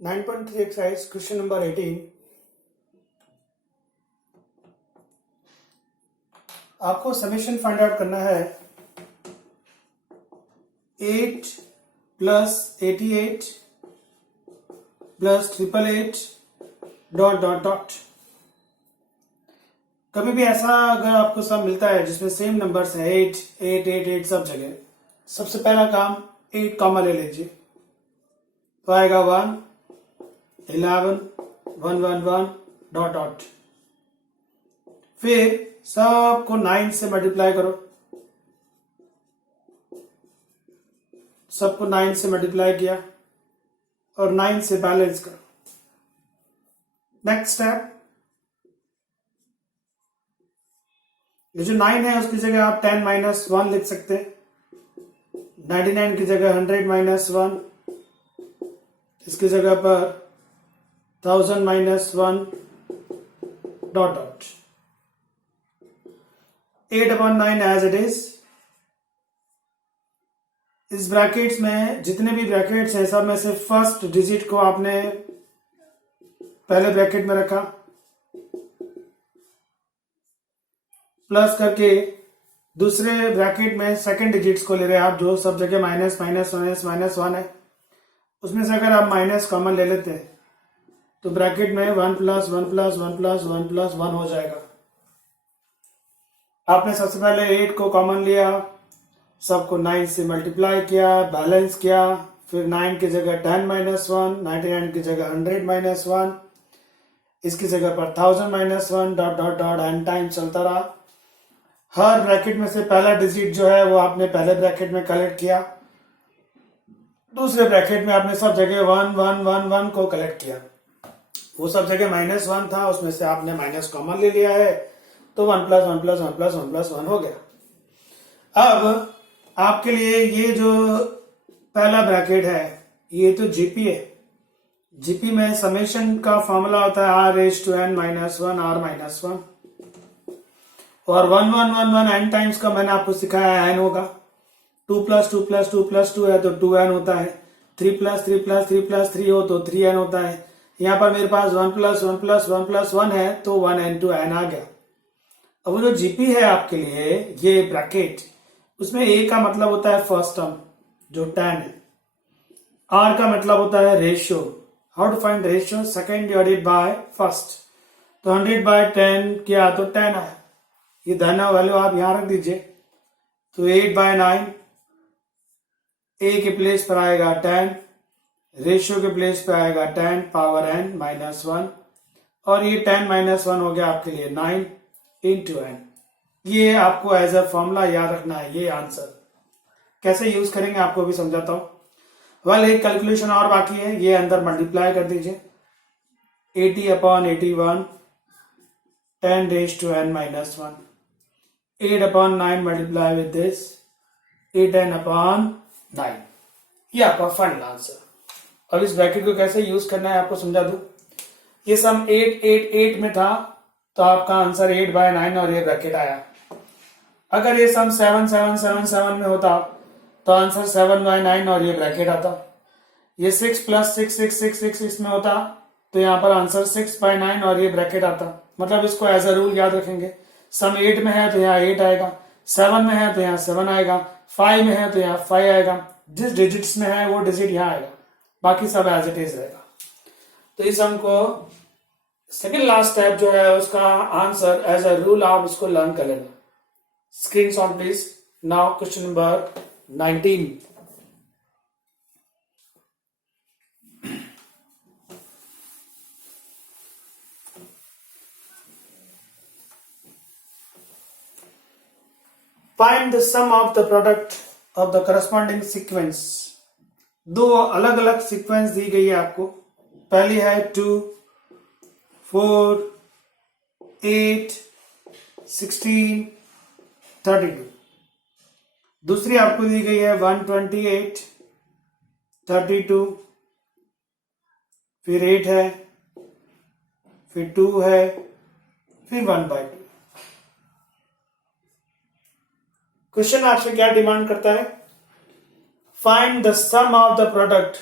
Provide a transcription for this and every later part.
9.3 exercise question number 18. आपको summation find out करना है 8 plus 88 plus 888 dot dot dot. कभी भी ऐसा अगर आपको सब मिलता है जिसमें सेम नंबर्स है 8 8 8 8 सब जगह, सबसे पहला काम 8 कॉमा ले लीजिए तो आएगा 1 11 1 1 1 डॉट डॉट। फिर सबको 9 से मल्टीप्लाई करो, सबको 9 से मल्टीप्लाई किया और 9 से बैलेंस करो। नेक्स्ट स्टेप, ये जो 9 है उसकी जगह आप 10 माइनस 1 लिख सकते हैं, 99 की जगह 100 माइनस 1, इसकी जगह पर 1000 minus 1 dot dot. 8/9 as it is. इस ब्रैकेट्स में जितने भी ब्रैकेट्स हैं सब में से फर्स्ट डिजिट को आपने पहले ब्रैकेट में रखा, प्लस करके दूसरे ब्रैकेट में सेकंड डिजिट्स को ले रहे हैं आप, जो सब जगह माइनस माइनस माइनस माइनस 1 है, उसमें से अगर आप माइनस कॉमन ले लेते हैं तो ब्रैकेट में 1 प्लस 1 प्लस 1 प्लस 1 प्लस 1 हो जाएगा। आपने सबसे पहले 8 को कॉमन लिया, सबको 9 से मल्टीप्लाई किया, बैलेंस किया, फिर 9 की जगह 10 माइनस 1, 99 की जगह 100 माइनस 1, इसकी जगह पर 1000 minus 1 dot dot dot n time चलता रहा। हर ब्रैकेट में से पहला डिजिट जो है वो आपने पहले ब्रैकेट में कलेक्ट किया, दूसरे ब्रैकेट में आपने सब जगह 1 1 1 1 को कलेक्ट किया। वो सब जगह माइनस 1 था, उसमें से आपने माइनस कॉमन ले लिया है तो 1 प्लस 1 प्लस 1 प्लस 1 प्लस 1 हो गया। अब आपके लिए ये जो पहला ब्रैकेट है ये तो जीपी है। जीपी में समेशन का फॉर्मूला होता है r raise to n minus 1 r minus 1, और 1 1 1 1 n टाइम्स का मैंने आपको सिखाया n होगा। 2 प्लस 2 प्लस 2 प्लस 2 है तो 2n होता है, 3 प्लस 3 प्लस 3 प्लस 3 हो तो 3n होता है। यहाँ पर मेरे पास 1 प्लस 1 प्लस 1 प्लस 1 है तो 1n to n आ गया। अब वो जो जीपी है आपके लिए ये ब्रैकेट, उसमें a का मतलब होता है फर्स्ट टर्म जो 10 है, r का मतलब होता है ratio. How to find ratio? Second divided by first, तो 100 बाय 10 किया तो 10 आया। ये धन वैल्यू आप यहां रख दीजिए तो 8/9, a के प्लेस पर आएगा 10, रेशियो के प्लेस पर आएगा 10 पावर n माइनस 1, और ये 10 माइनस 1 हो गया आपके लिए 9 इंटू n। ये आपको एज अ फॉर्मूला याद रखना है। ये आंसर कैसे यूज करेंगे आपको भी समझाता हूं। वेल, एक कैलकुलेशन और बाकी है, ये अंदर मल्टीप्लाई कर दीजिए। 80/81 10 raise to n minus 1, 8/9 multiply with this 8n/9। ये आपका फाइनल आंसर। अब इस ब्रैकेट को कैसे यूज करना है आपको समझा दूं। ये सम 8 8 8 में था तो आपका आंसर 8/9 और ये ब्रैकेट आया। अगर ये सम 7 7 7 7 में होता तो आंसर 7/9 और ये ब्रैकेट आता। ये 6 प्लस 6 6 6 6 इसमें होता तो यहाँ पर आंसर 6/9 और ये ब्रैकेट आता। मतलब इसको एज अ रूल याद रखेंगे। सम 8 में है तो यहाँ 8 आएगा, 7 में है तो यहाँ 7 आएगा, 5 में है तो यहाँ 5 आएगा, जिस डिजिट्स में है वो डिजिट यहाँ आएगा, बाकी सब एज इट इज रहेगा। तो इस सम को सेकेंड लास्ट स्टेप जो है उसका आंसर एज अ रूल आप इसको लर्न कर लेना। Screenshot please. Now question number 19। Find the sum of the product of the corresponding sequence। दो अलग अलग सीक्वेंस दी गई है आपको। पहली है 2 4 8 16 32। दूसरी आपको दी गई है 128 32, फिर 8 है, फिर 2 है, फिर 1/2। क्वेश्चन आपसे क्या डिमांड करता है? Find the sum of the product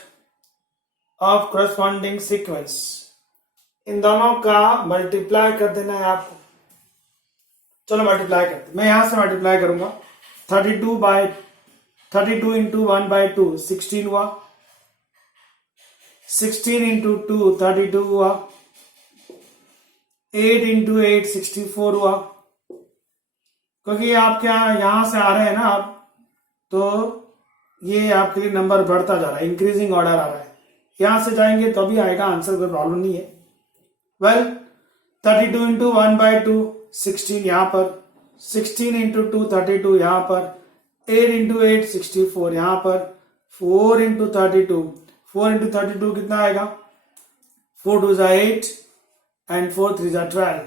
of corresponding sequence, इन दोनों का मल्टीप्लाई कर देना है आपको। चलो मल्टीप्लाई करते, मैं यहां से मल्टीप्लाई करूंगा। 32 इंटू 1/2 16 हुआ, 16 इंटू 2 32 हुआ, 8 इंटू 8 64 हुआ। क्योंकि आपके यहां से आ रहे हैं ना आप, तो ये आपके लिए नंबर बढ़ता जा रहा है, इंक्रीजिंग ऑर्डर आ रहा है। यहां से जाएंगे तो भी आएगा आंसर, कोई प्रॉब्लम नहीं है। वेल 32 इंटू 1/2 16 यहां पर, 16 इंटू 2 32 यहां पर, 8 इंटू 8 64 यहां पर, 4 इंटू 32 4 इंटू 32 कितना आएगा, 4 2 जा 8 एंड 4 3 जा 12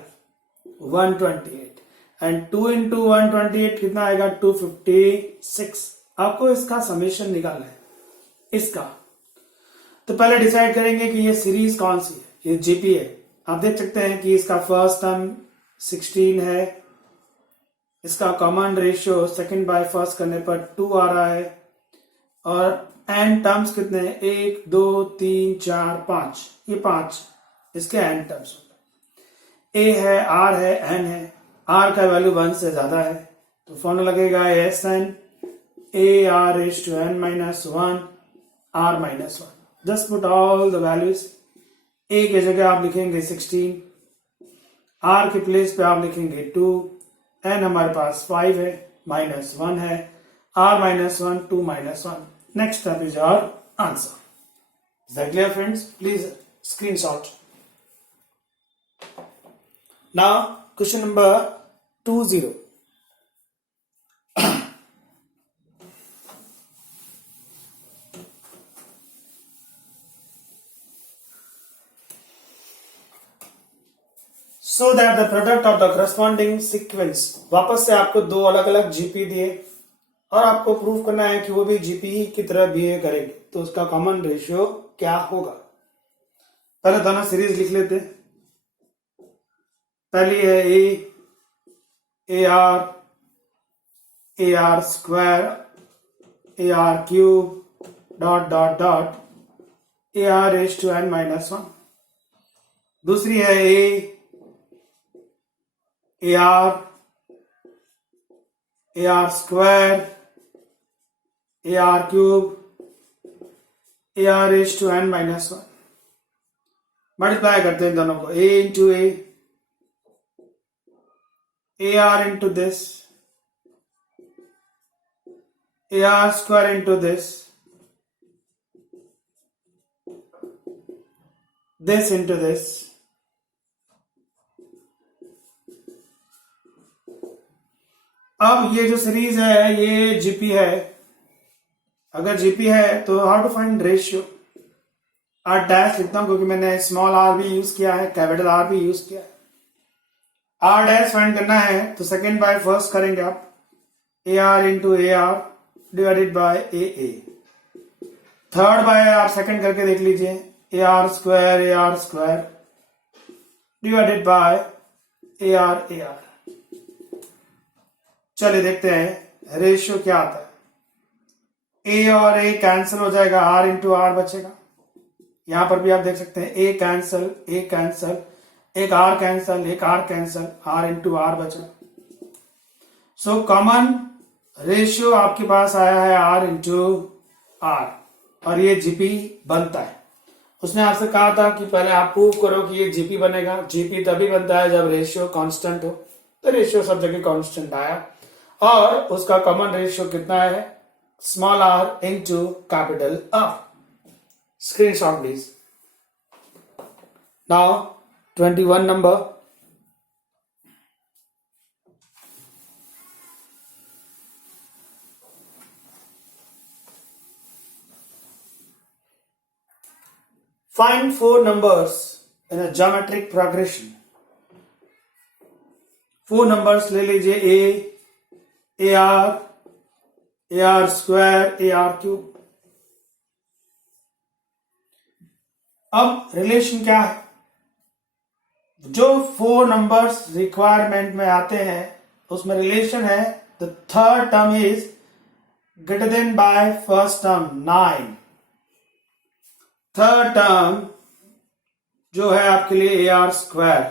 128 एंड 2 इंटू 128 कितना आएगा 256। आपको इसका समेशन निकालना है इसका। तो पहले डिसाइड करेंगे कि ये सीरीज कौन सी है, ये जीपी है। आप देख सकते हैं कि इसका फर्स्ट टर्म 16 है, इसका common ratio second by first करने पर 2 आ रहा है, और एन टर्म्स कितने हैं 1 2 3 4 5, ये 5 इसके एन टर्म्स। ए है, आर है, एन है। आर का वैल्यू 1 से ज्यादा है तो फॉर्मूला लगेगा S N A R is to N minus 1 R minus 1। Just put all the values. A की जगह आप लिखेंगे 16, आर के प्लेस पे आप लिखेंगे 2, एन हमारे पास 5 है, माइनस 1 है, R minus 1 2 minus 1। Next step is our answer. Is that clear friends? Please screenshot. Now question number 20। So that the product of the corresponding sequence, वापस से आपको दो अलग अलग जीपी दिए और आपको प्रूव करना है कि वो भी जीपी की तरह बिहेव करेंगे, तो उसका कॉमन रेशियो क्या होगा। पहले दोनों सीरीज लिख लेते हैं। पहली है A R square, A R cube dot dot dot A R raise to N minus 1। दूसरी है A R square, A R cube, A R raise to N minus 1। Multiply करते हैं दोनों को, A into A R into this, A R square into this into this. अब ये जो series है ये जीपी है। अगर जीपी है तो how to find ratio, R dash लिखता हूं क्योंकि मैंने स्मॉल आर भी यूज किया है, कैपिटल आर भी यूज किया है। आर डैश फाइंड करना है तो सेकेंड बाय फर्स्ट करेंगे आप, A R into A R divided by A. Third by आप सेकेंड करके देख लीजिए, A R square divided by A R. चलिए देखते हैं रेशियो क्या आता है। ए और ए कैंसिल हो जाएगा, आर इंटू आर बचेगा। यहां पर भी आप देख सकते हैं ए कैंसिल, एक R cancel, R into R बचा। सो कॉमन रेशियो आपके पास आया है आर इंटू आर, और ये जीपी बनता है। उसने आपसे कहा था कि पहले आप प्रूव करो कि ये जीपी बनेगा। जीपी तभी बनता है जब रेशियो कांस्टेंट हो, तो रेशियो सब जगह कांस्टेंट आया, और उसका कॉमन रेशियो कितना है, small R into capital R. Screenshot please. Now 21 number. Find 4 numbers in a geometric progression. 4 numbers ले लीजिए, A R square, A R cube. अब रिलेशन क्या है, जो 4 नंबर्स रिक्वायरमेंट में आते हैं उसमें रिलेशन है the third term is greater than by first term 9। Third term जो है आपके लिए ए आर स्क्वायर,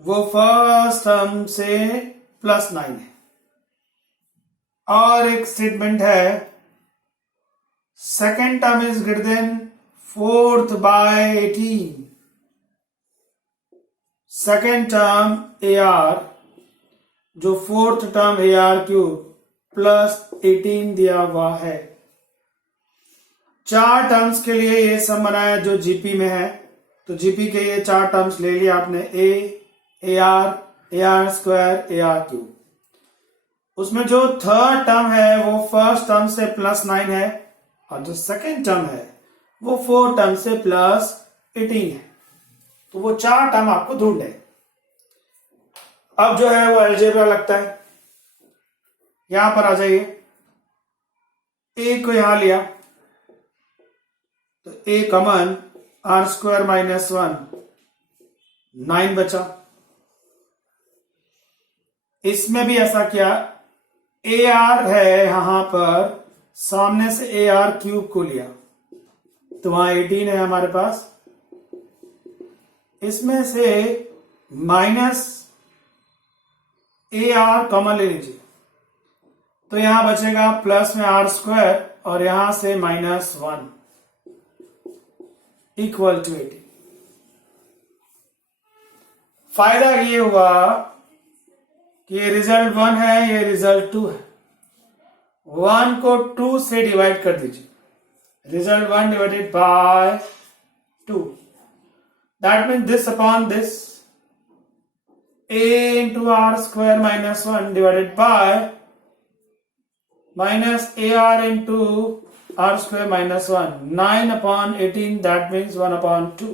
वो फर्स्ट टर्म से +9 है। और एक स्टेटमेंट है second term is greater than fourth by 18। Second term A R, जो fourth term A R cube +18 दिया हुआ है। चार टर्म्स के लिए ये सम बनाया जो जीपी में है, तो जीपी के ये चार टर्म्स ले लिया आपने, ए R square, A R cube. उसमें जो थर्ड टर्म है वो फर्स्ट टर्म से +9 है, और जो सेकेंड टर्म है वो फोर्थ टर्म से +18 है। तो वो चार टर्म आपको ढूंढे। अब जो है वो अलजेब्रा लगता है। यहां पर आ जाइए, ए को यहां लिया तो ए कॉमन, आर स्क्वायर -1, 9 बचा। इसमें भी ऐसा किया, ए आर है यहां पर, सामने से ए आर क्यूब को लिया तो वहां 18 है हमारे पास। इसमें से माइनस ए आर कॉमन ले लीजिए, तो यहां बचेगा प्लस में आर स्क्वायर और यहां से -1 इक्वल टू 18। फायदा ये हुआ कि ये रिजल्ट 1 है, ये रिजल्ट 2 है। 1 को 2 से डिवाइड कर दीजिए, result 1 divided by 2, that means this upon this, a into r square -1 divided by minus ar into r square -1, 9 upon 18, that means 1 upon 2।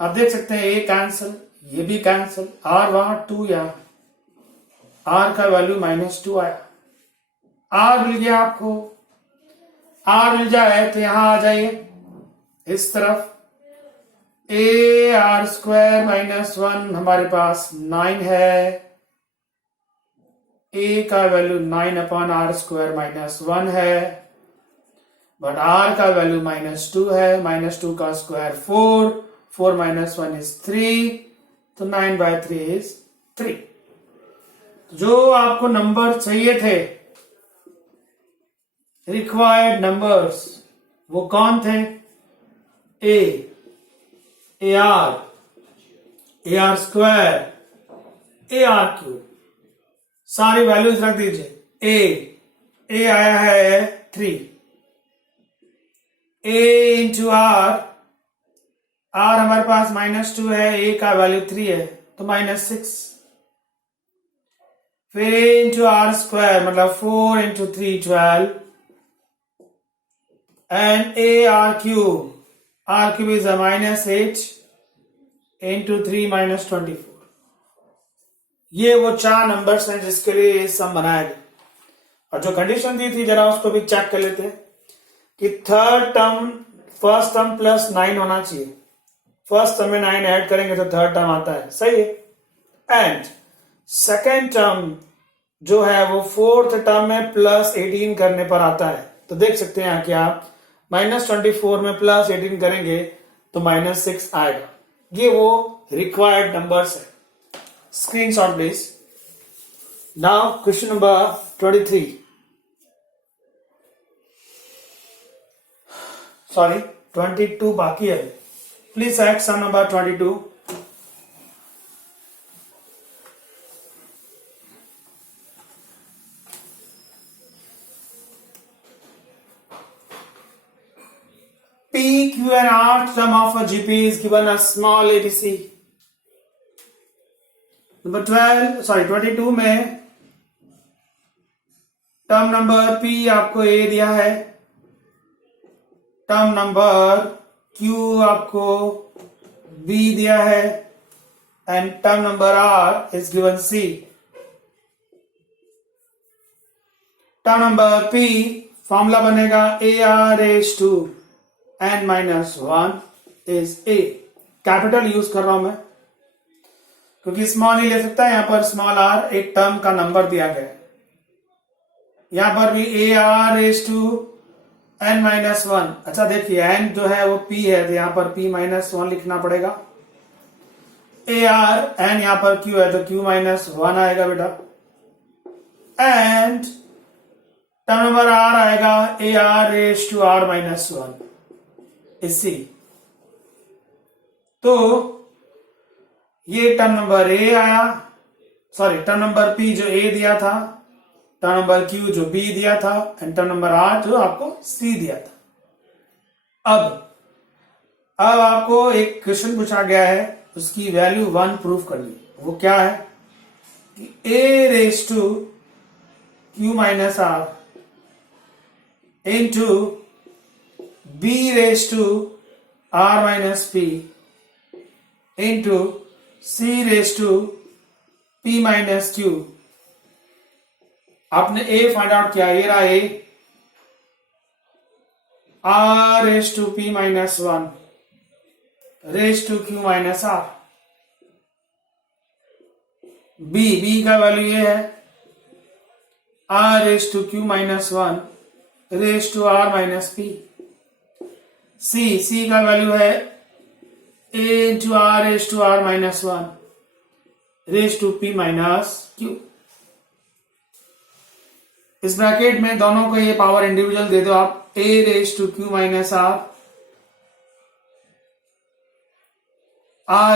आप देख सकते हैं ये कैंसिल, ये भी कैंसिल, r वहां 2 यहां, r का वैल्यू -2 आया। r मिल गया आपको, r मिल जाए तो यहां आ जाइए इस तरफ, ए आर स्क्वायर -1 हमारे पास 9 है, ए का वैल्यू 9 अपॉन आर स्क्वायर -1 है, बट आर का वैल्यू -2 है, -2 का स्क्वायर 4, 4 - 1 इज 3, तो 9/3 इज 3। जो आपको नंबर चाहिए थे, रिक्वायर्ड नंबर्स, वो कौन थे? ए R square, A R cube, सारी वैल्यूज रख दीजिए। ए आया है 3, ए इंटू आर हमारे पास -2 है, ए का वैल्यू 3 है तो -6, फिर ए इंटू आर स्क्वायर मतलब 4 into 3 12, and A R cube is a -8 into 3 -24। ये वो चार नंबर्स हैं जिसके लिए ये सम बनाया गया। और जो कंडीशन दी थी जरा उसको भी चेक कर लेते हैं कि थर्ड टर्म फर्स्ट टर्म +9 होना चाहिए। फर्स्ट टर्म में 9 ऐड करेंगे तो थर्ड टर्म आता है, सही है। एंड सेकेंड टर्म जो है वो फोर्थ टर्म में +18 करने पर आता है। तो देख सकते हैं कि आप -24 में +18 करेंगे तो -6 आएगा। ये वो रिक्वायर्ड नंबर्स है। Screenshot please. Now question number 23, sorry 22 बाकी है। Please select sum number 22। P, Q and R sum of a GP is given as small abc। Number 22 में टर्म नंबर P आपको A दिया है, टर्म नंबर Q आपको B दिया है, and term number R is given C। Term number P formula बनेगा AR raised to n-1 is A। Capital use कर रहा हूं मैं क्योंकि स्मॉल नहीं ले सकता, यहां पर स्मॉल r एक टर्म का नंबर दिया गया है। यहां पर भी AR raised to n minus one. अच्छा देखिए n जो है वो p है, तो यहां पर p माइनस वन लिखना पड़ेगा। ए आर n यहां पर q है तो q माइनस वन आएगा बेटा। एंड टर्म नंबर r आएगा A R raise to r minus one इसी। तो ये टर्म नंबर a आया, सॉरी टर्म नंबर p जो a दिया था, टर्म नंबर q जो b दिया था, एंड टर्म नंबर r जो आपको c दिया था। अब आपको एक क्वेश्चन पूछा गया है, उसकी वैल्यू वन प्रूफ करनी। वो क्या है कि a raise to q minus r into b raise to r minus p into c raise to p minus q। आपने a फाइंड आउट किया, ये रहा a, r raise to p minus one raise to q minus r। b का value ये है r raise to q minus one raise to r minus p। c का value है a into r raise to r minus one raise to p minus q। इस bracket में दोनों को ये पावर इंडिविजुअल दे दो आप, a raise to q minus r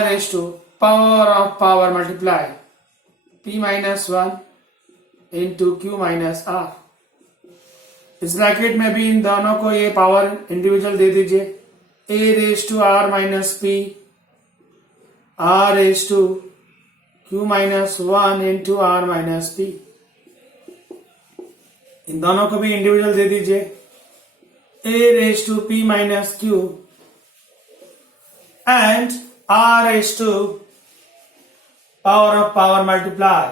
raise to power of power multiply p minus one into q minus r। इस bracket में भी इन दोनों को ये पावर इंडिविजुअल दे दीजिए, a raise to r minus p r raise to q minus one into r minus p। इन दोनों को भी इंडिविजुअल दे दीजिए, a raise to p minus q and r raise to power of power multiply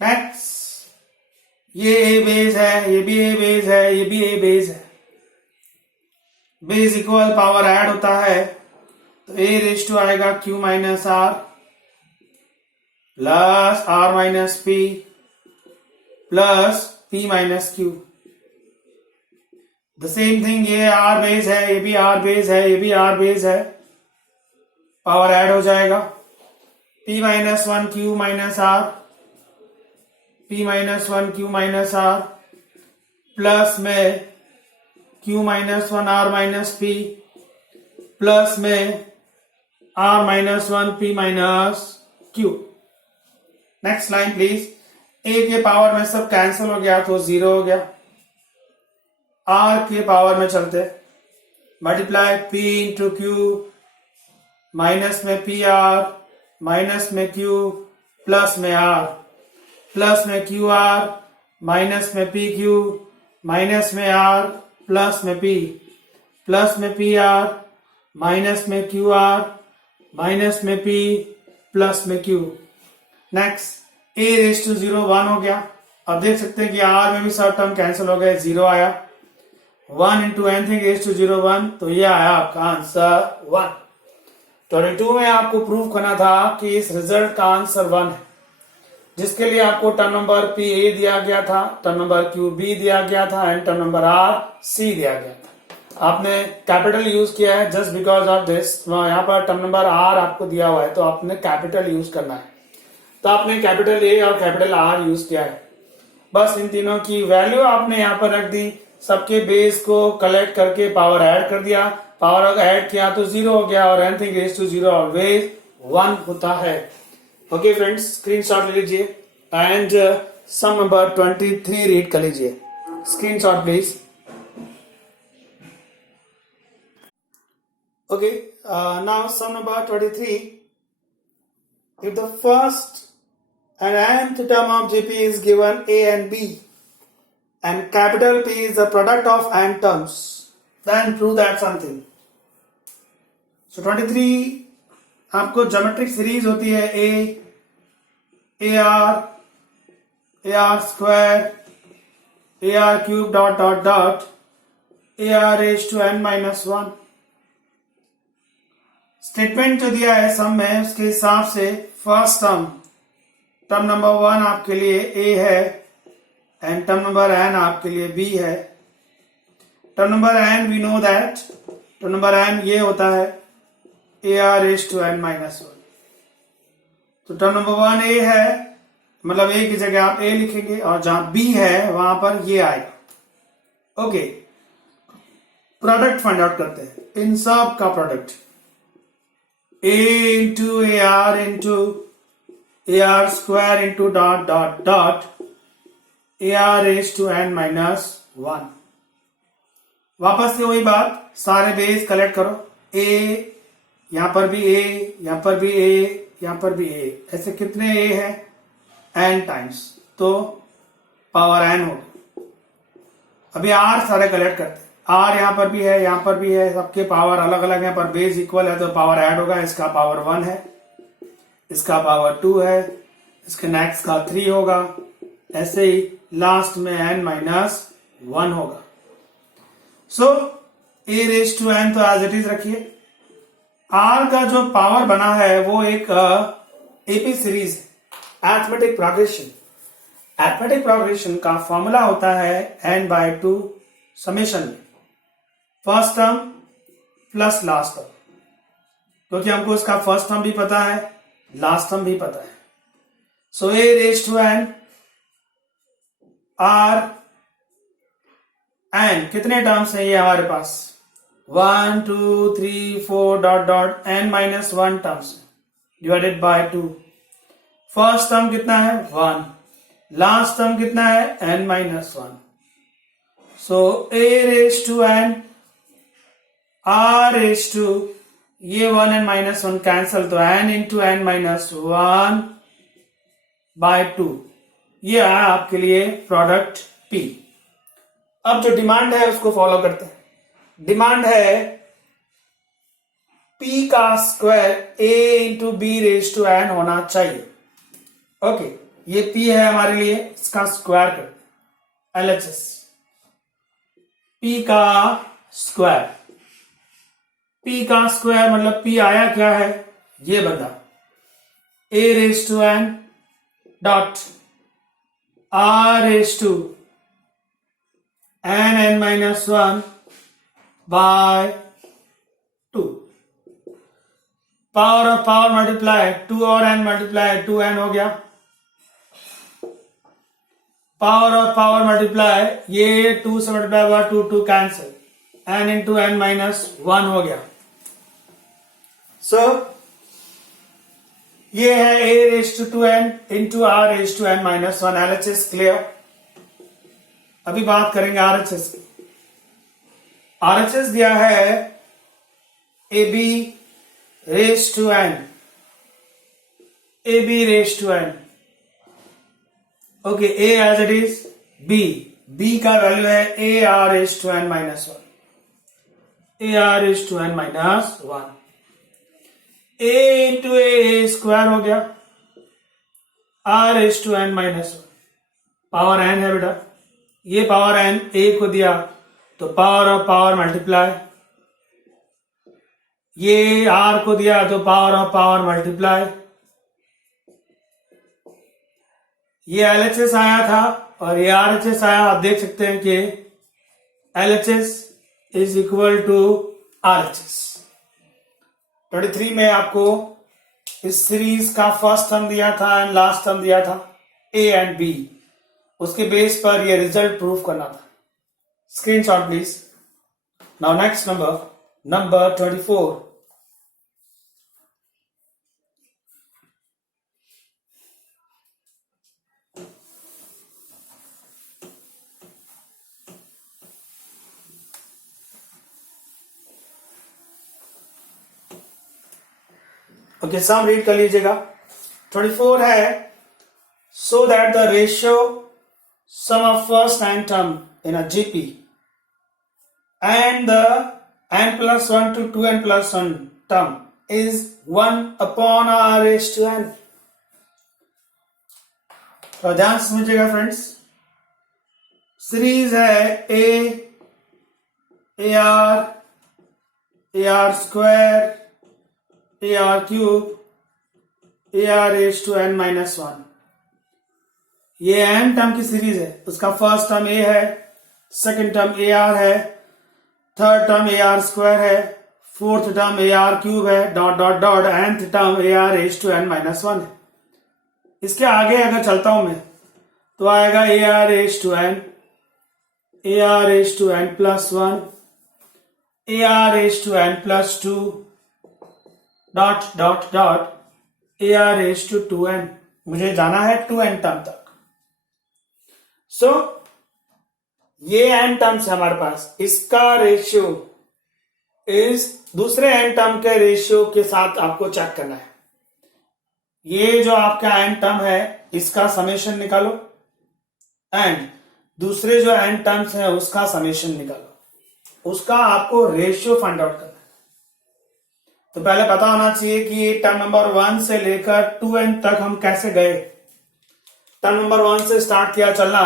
max. ये a base है, ये भी a बेस है, ये भी a बेस है। बेस इक्वल पावर ऐड होता है तो a रेज टू आएगा q minus r plus r minus p plus p minus q। The same thing, ये r बेस है, ये भी r बेस है, ये भी r बेस है, पावर ऐड हो जाएगा p minus one q minus r, p minus one q minus r plus में q minus one r minus p plus में r minus one p minus q। Next line please. a के power में सब cancel हो गया तो zero हो गया। r के पावर में चलते, multiply p into q minus में पी आर माइनस में q प्लस में r प्लस में क्यू आर माइनस में पी क्यू माइनस में r प्लस में p प्लस में पी आर माइनस में क्यू आर माइनस में p प्लस में q। Next a raise to zero one हो गया। अब देख सकते हैं कि r में भी सब टर्म कैंसिल हो गए, जीरो आया। One into anything raise to zero one, तो ये आया आपका आंसर वन। 22 में आपको प्रूव करना था कि इस रिजल्ट का आंसर वन है, जिसके लिए आपको टर्म नंबर p a दिया गया था, टर्म नंबर q b दिया गया था and term number r c दिया गया था। आपने कैपिटल यूज किया है जस्ट बिकॉज ऑफ दिस। यहाँ पर टर्म नंबर r आपको दिया हुआ है तो आपने कैपिटल यूज करना है, तो आपने कैपिटल A और कैपिटल R यूज किया है। बस इन तीनों की वैल्यू आपने यहाँ पर रख दी, सबके बेस को कलेक्ट करके पावर ऐड कर दिया, पावर ऐड किया तो जीरो हो गया और anything raise to zero always one होता है। ओके फ्रेंड्स, स्क्रीनशॉट ले लीजिए एंड सम नंबर 23 रीड कर लीजिए। Screenshot please. Okay, now sum number 23। If the first and nth term of GP is given A and B and capital P is the product of n terms, then prove that something. So 23 आपको geometric series होती है AR square AR cube dot dot dot AR raise to n minus one. Statement जो दिया है सम में उसके हिसाब से फर्स्ट टर्म नंबर वन आपके लिए a है एंड टर्म नंबर एन आपके लिए बी है. Term number N we know that term number N ये होता है A R raise to N minus one. तो टर्म नंबर वन ए है, मतलब ए की जगह आप ए लिखेंगे और जहां बी है वहां पर ये आएगा. ओके, प्रोडक्ट फाइंड आउट करते हैं. इन सब का product A into A R square into dot dot dot A R raise to N minus one. वापस से वही बात, सारे बेस कलेक्ट करो. ए, यहां पर भी ए, यहां पर भी ए, यहां पर भी ए, ऐसे कितने ए है? एन टाइम्स, तो पावर एन होगी. अभी आर सारे कलेक्ट करते हैं. आर यहां पर भी है, यहां पर भी है, सबके पावर अलग अलग है, पर बेस इक्वल है तो पावर ऐड होगा. इसका पावर 1 है, इसका पावर 2 है, इसके नेक्स्ट का 3 होगा, ऐसे ही लास्ट में n माइनस 1 होगा. सो ए रेज टू एन तो एज इट इज रखिए. आर का जो पावर बना है वो एक एपी सीरीज है, अरिथमेटिक प्रोग्रेशन. अरिथमेटिक प्रोग्रेशन का फॉर्मूला होता है n/2 समेशन में first term plus last term, क्योंकि हमको इसका फर्स्ट टर्म भी पता है, लास्ट टर्म भी पता है. So A raise to N R N कितने टर्म्स हैं ये हमारे पास? 1 2 3 4 dot dot N minus 1 terms divided by 2. First term कितना है? 1. लास्ट टर्म कितना है? n minus 1. So a raise to n r raise to ये 1 n माइनस 1 कैंसल, तो n into N minus 1 by 2. ये आया आपके लिए प्रोडक्ट P. अब जो डिमांड है उसको फॉलो करते हैं. डिमांड है P का square a into B raise to N होना चाहिए. ओके, ये P है हमारे लिए, इसका स्क्वायर करते हैं. LHS P का स्क्वायर, P का स्क्वायर मतलब P आया क्या है? ये बता, a raise to N dot r raise to n minus 1 by 2. Power of power multiply 2 और n मल्टीप्लाई 2n हो गया. पावर ऑफ पावर मल्टीप्लाई ये 2 से मल्टीप्लाई हुआ 2 2 cancel, n into N minus 1 हो गया. सो ये है a raise to 2n into r raise to n minus 1. LHS clear. अभी बात करेंगे RHS की. RHS दिया है ab raise to n, ab raise to n. Okay, a as it is, b का वैल्यू है a r raise to n minus 1, a r raise to n minus 1. a into a square हो गया, r raise to n minus 1. Power n है बेटा, ये power n a को दिया तो पावर ऑफ पावर मल्टीप्लाई, ये r को दिया तो पावर ऑफ पावर मल्टीप्लाई. ये LHS आया था और ये RHS आया. आप देख सकते हैं कि LHS is equal to RHS. 23 में आपको इस सीरीज का फर्स्ट टर्म दिया था एंड लास्ट टर्म दिया था A एंड B. उसके बेस पर ये रिजल्ट प्रूफ करना था. Screenshot please. Now next number 24. Okay, sum read कर लीजिएगा. 24 है, so that the ratio sum of first n term in a GP and the n plus 1 to 2n plus 1 term is 1 upon r raised to n. तो ध्यान समझिएगा friends. Series है ar square, ar cube, ar raised to n minus 1. ये N term की series है, उसका first term A है, second term A R है, third term A R square है, fourth term A R cube है, dot dot dot, nth term A R raise to N minus one है। इसके आगे अगर चलता हूं मैं तो आएगा A R raise to N, A R raise to N plus one, A R raise to N plus two, dot dot dot, A R raise to two N. मुझे जाना है टू एन टर्म तक। सो ये N terms है हमारे पास, इसका ratio इस दूसरे एन टर्म के रेशियो के साथ आपको चेक करना है। ये जो आपका एन टर्म है इसका समेशन निकालो एंड दूसरे जो एन टर्म्स है उसका समेशन निकालो, उसका आपको रेशियो फाइंड आउट करना है। तो पहले पता होना चाहिए कि टर्म नंबर 1 से लेकर 2n तक हम कैसे गए। टर्म नंबर 1 से स्टार्ट किया चलना,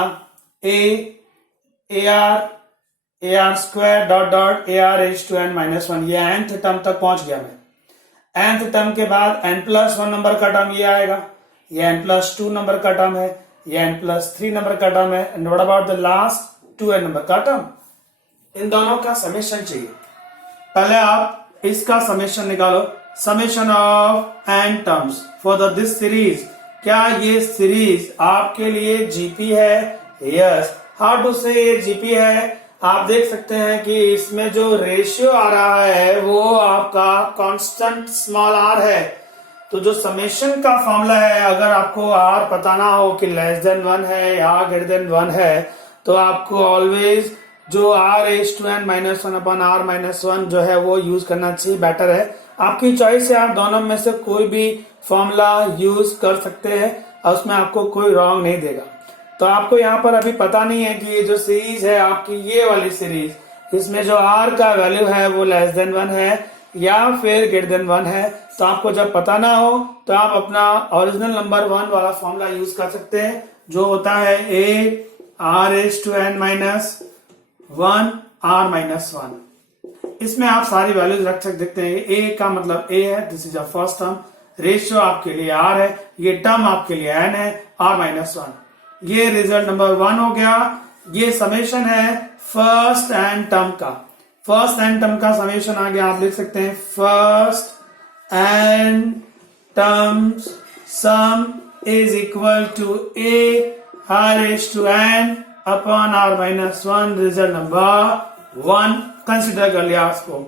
A R square dot dot A R raise to N minus one, ये nth टर्म तक पहुंच गया मैं। nth टर्म के बाद n प्लस वन नंबर का टर्म ये आएगा, ये n प्लस टू नंबर का टर्म है, ये n प्लस थ्री नंबर का टर्म है, and what about the last 2n number का टर्म। इन दोनों का समेशन चाहिए। पहले आप इसका समेशन निकालो, summation of N terms for this series. क्या ये सीरीज आपके लिए जीपी है? यस। हाउ टू से ये जीपी है? आप देख सकते हैं कि इसमें जो रेशियो आ रहा है वो आपका कांस्टेंट स्मॉल आर है। तो जो समेशन का फॉर्मूला है, अगर आपको आर पता ना हो कि लेस देन 1 है या ग्रेटर देन 1 है, तो आपको ऑलवेज जो R as to N minus one upon R minus one जो है वो यूज करना चाहिए, बेटर है। आपकी चॉइस है, आप दोनों में से कोई भी फॉर्मूला यूज कर सकते हैं और उसमें आपको कोई रॉन्ग नहीं देगा। तो आपको यहाँ पर अभी पता नहीं है कि ये जो सीरीज है आपकी, ये वाली सीरीज, इसमें जो आर का वैल्यू है वो लेस देन 1 है या फिर ग्रेटर देन 1 है। तो आपको जब पता ना हो तो आप अपना ओरिजिनल नंबर 1 वाला फॉर्मूला यूज कर सकते हैं, जो होता है A R as to N minus 1 R minus 1। इसमें आप सारी वैल्यूज रख सकते हैं। ए का मतलब ए है, this is a first term, ratio आपके लिए आर है, ये टर्म आपके लिए एन है, आर माइनस 1। ये रिजल्ट नंबर 1 हो गया। ये समेशन है फर्स्ट एन टर्म का। फर्स्ट एन टर्म का समेशन आ गया, आप लिख सकते हैं first N terms sum is equal to A R as to N upon R minus 1, result number 1 consider कर लिया उसको।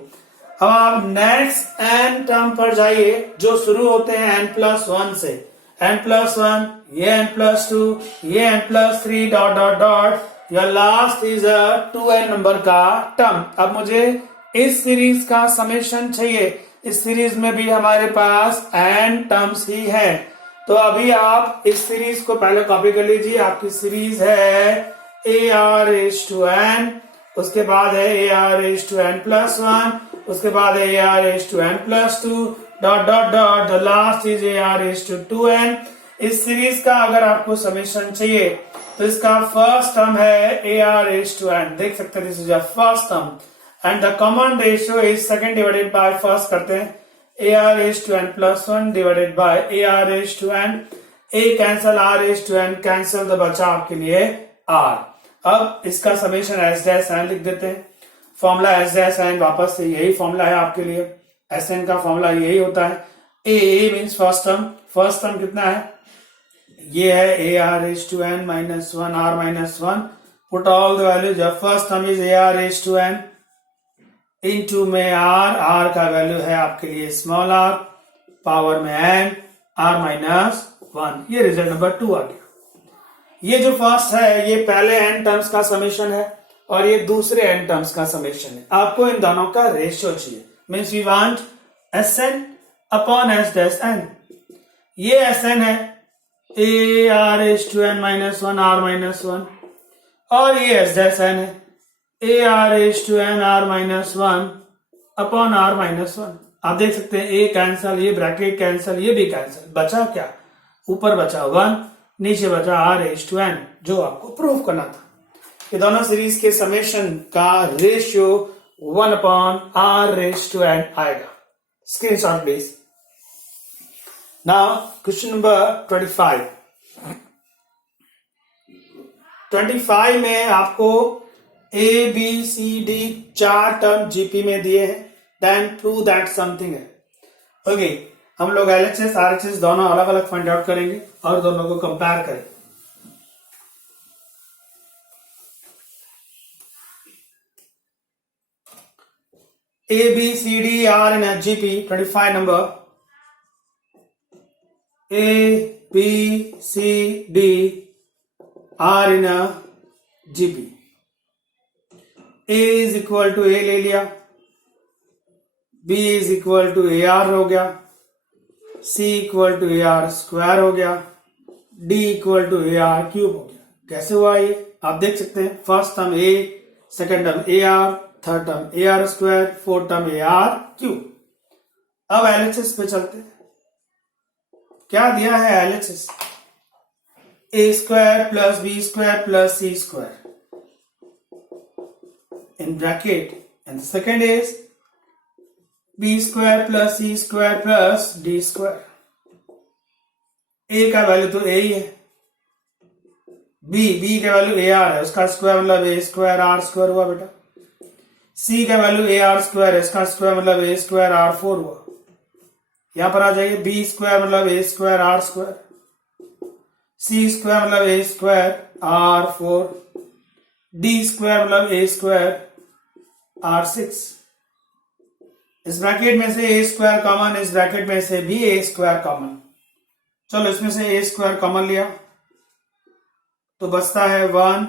अब आप नेक्स्ट एन टर्म पर जाइए जो शुरू होते हैं n प्लस 1 से। n प्लस 1, ये n प्लस 2, ये n plus 3 dot dot dot, your last is a 2n number का टर्म। अब मुझे इस सीरीज का समेशन चाहिए। इस सीरीज में भी हमारे पास n टर्म्स ही है। तो अभी आप इस सीरीज को पहले कॉपी कर लीजिए। आपकी सीरीज है A R as to N, उसके बाद है A R as to N plus 1, उसके बाद है A R as to N plus 2 dot dot dot, the last is A R as to 2n। इस सीरीज का अगर आपको समेशन चाहिए तो इसका फर्स्ट टर्म है A R as to N, देख सकते हैं this is a first term, and the common ratio is second divided by first करते हैं, A R as to N plus 1 divided by A R as to N. A cancel, R as to N cancel, तो बचा आपके लिए are. अब इसका summation S dash N लिख देते हैं। फॉर्मूला एस डैश एन वापस से यही फॉर्मूला है आपके लिए, एस एन का फॉर्मूला यही होता है। A means first term, first term कितना है? ये है A R as to N minus 1 R minus 1, put all the values. First term is A R as to N into में आर का वैल्यू है आपके लिए स्मॉल आर, पावर में एन, आर माइनस 1। ये रिजल्ट नंबर 2 आ गया। ये जो फर्स्ट है ये पहले एन टर्म्स का समेशन है और ये दूसरे एन टर्म्स का समेशन है। आपको इन दोनों का रेशियो चाहिए, means we want S N upon S dash N. ये एस एन है A R as to N minus 1 R minus 1, और ये एस डैश एन है A R as to N R minus 1 upon R minus 1। आप देख सकते हैं A cancel, ये ब्रैकेट कैंसल, ये भी कैंसल, बचा क्या? ऊपर बचा 1, नीचे बचा आर एज टू एन, जो आपको प्रूव करना था। ये दोनों सीरीज के समेशन का ratio 1 upon R raise to N आएगा। Screenshot please. Now question number 25। 25 में आपको A B C D 4 term GP में दिए हैं, देन प्रूव दैट समथिंग है। ओके, हम लोग एलएचएस आरएचएस दोनों अलग अलग फाइंड आउट करेंगे और दोनों को कंपेयर करेंगे। A, B, C, D are in a GP 25 number. A, B, C, D are in a GP. A is equal to A ले लिया, B is equal to AR हो गया, C equal to AR square हो गया, D equal to AR cube हो गया। कैसे हुआ ये आप देख सकते हैं। First term A, second term AR, third term AR square, fourth term AR cube. अब एलएचएस पे चलते हैं। क्या दिया है LHS? A square plus B square plus C square in bracket, and the second is B square plus C square plus D square. A का value तो A ही है, B का वैल्यू AR है, उसका स्क्वायर मतलब A स्क्वायर R स्क्वायर हुआ बेटा। C का वैल्यू AR स्क्वायर है, इसका स्क्वायर मतलब A स्क्वायर R4 हुआ। यहां पर आ जाइए, B स्क्वायर मतलब A square R square, C square मतलब A square R4, D square मतलब A स्क्वायर R6। इस ब्रैकेट में से A स्क्वायर कॉमन, इस ब्रैकेट में से भी A स्क्वायर कॉमन। चलो इसमें से A स्क्वायर कॉमन लिया तो बचता है 1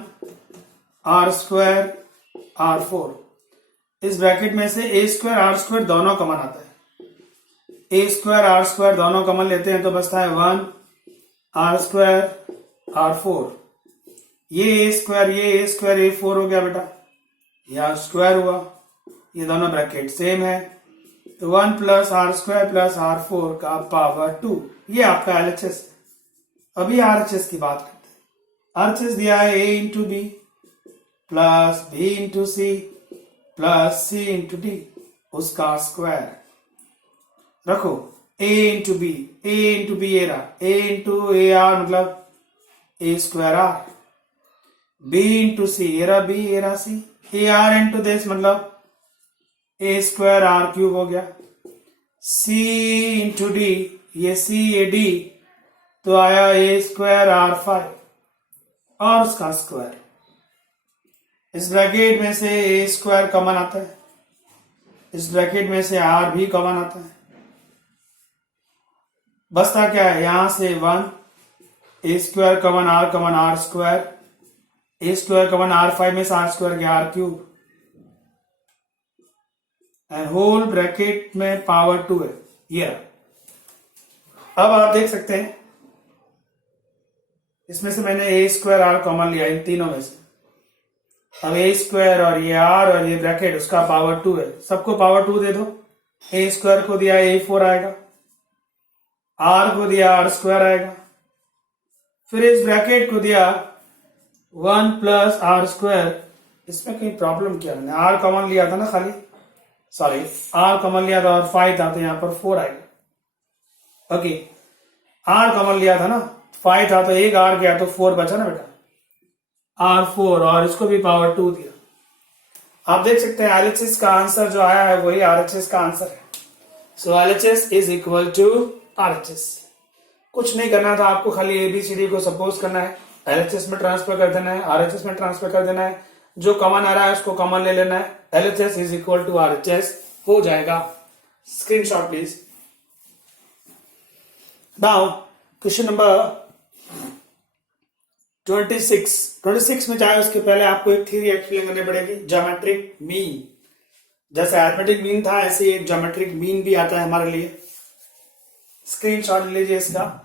R स्क्वायर R4। इस ब्रैकेट में से A स्क्वायर R स्क्वायर दोनों कॉमन आता है। A स्क्वायर R स्क्वायर दोनों कॉमन लेते हैं तो बचता है 1 R स्क्वायर R4। ये A स्क्वायर A4 हो गया बेटा, यह स्क्वायर हुआ, ये दोनों ब्रैकेट सेम है तो 1 plus R square plus R4 का पावर 2। ये आपका एलएचएस। अभी आरएचएस की बात करते हैं। आरएचएस दिया है A into B plus B into C plus C into D, उसका स्क्वायर रखो। A into B, A into B A रहा, A इंटू ए आर मतलब A square R, B into C A रहा, B A रहा C, A R into this मतलब A square R cube हो गया, C into D, ये C A D तो आया A स्क्वायर R5 और उसका स्क्वायर। इस ब्रैकेट में से A स्क्वायर कॉमन आता है, इस ब्रैकेट में से R भी कॉमन आता है। बचता क्या है, यहां से 1 A square common R square, A square common R5 में से R स्क्वायर गया R cube, and whole bracket में पावर 2 है ये। अब आप देख सकते हैं इसमें से मैंने A स्क्वायर R कॉमन लिया इन तीनों में से। अब A स्क्वायर और ये R और ये ब्रैकेट उसका पावर 2 है, सबको पावर 2 दे दो। A स्क्वायर को दिया A4 आएगा, R को दिया R स्क्वायर आएगा, फिर इस ब्रैकेट को दिया 1 प्लस R स्क्वायर। इसमें कहीं प्रॉब्लम क्या है, R कॉमन लिया था ना खाली, सॉरी R कॉमन लिया था और 5 था तो यहां पर 4 आएगा। ओके, R कॉमन लिया था ना, 5 था तो एक R गया तो 4 बचा ना बेटा, R4 और इसको भी पावर 2 दिया। आप देख सकते हैं एलएचएस का आंसर जो आया है वही आरएचएस का आंसर है। So LHS is equal to RHS. कुछ नहीं करना था आपको, खाली एबीसीडी को सपोज करना है, एलएचएस में ट्रांसफर कर देना है, आरएचएस में ट्रांसफर कर देना है, जो कॉमन आ रहा है उसको कॉमन ले लेना है। LHS is equal to RHS हो जाएगा। Screenshot please. Now question number 26 में जाए उसके पहले आपको एक थ्योरी एक्सप्लेन करनी पड़ेगी, ज्योमेट्रिक मीन। जैसे अरिथमेटिक मीन था ऐसे एक ज्योमेट्रिक मीन भी आता है हमारे लिए। स्क्रीनशॉट लीजिए इसका।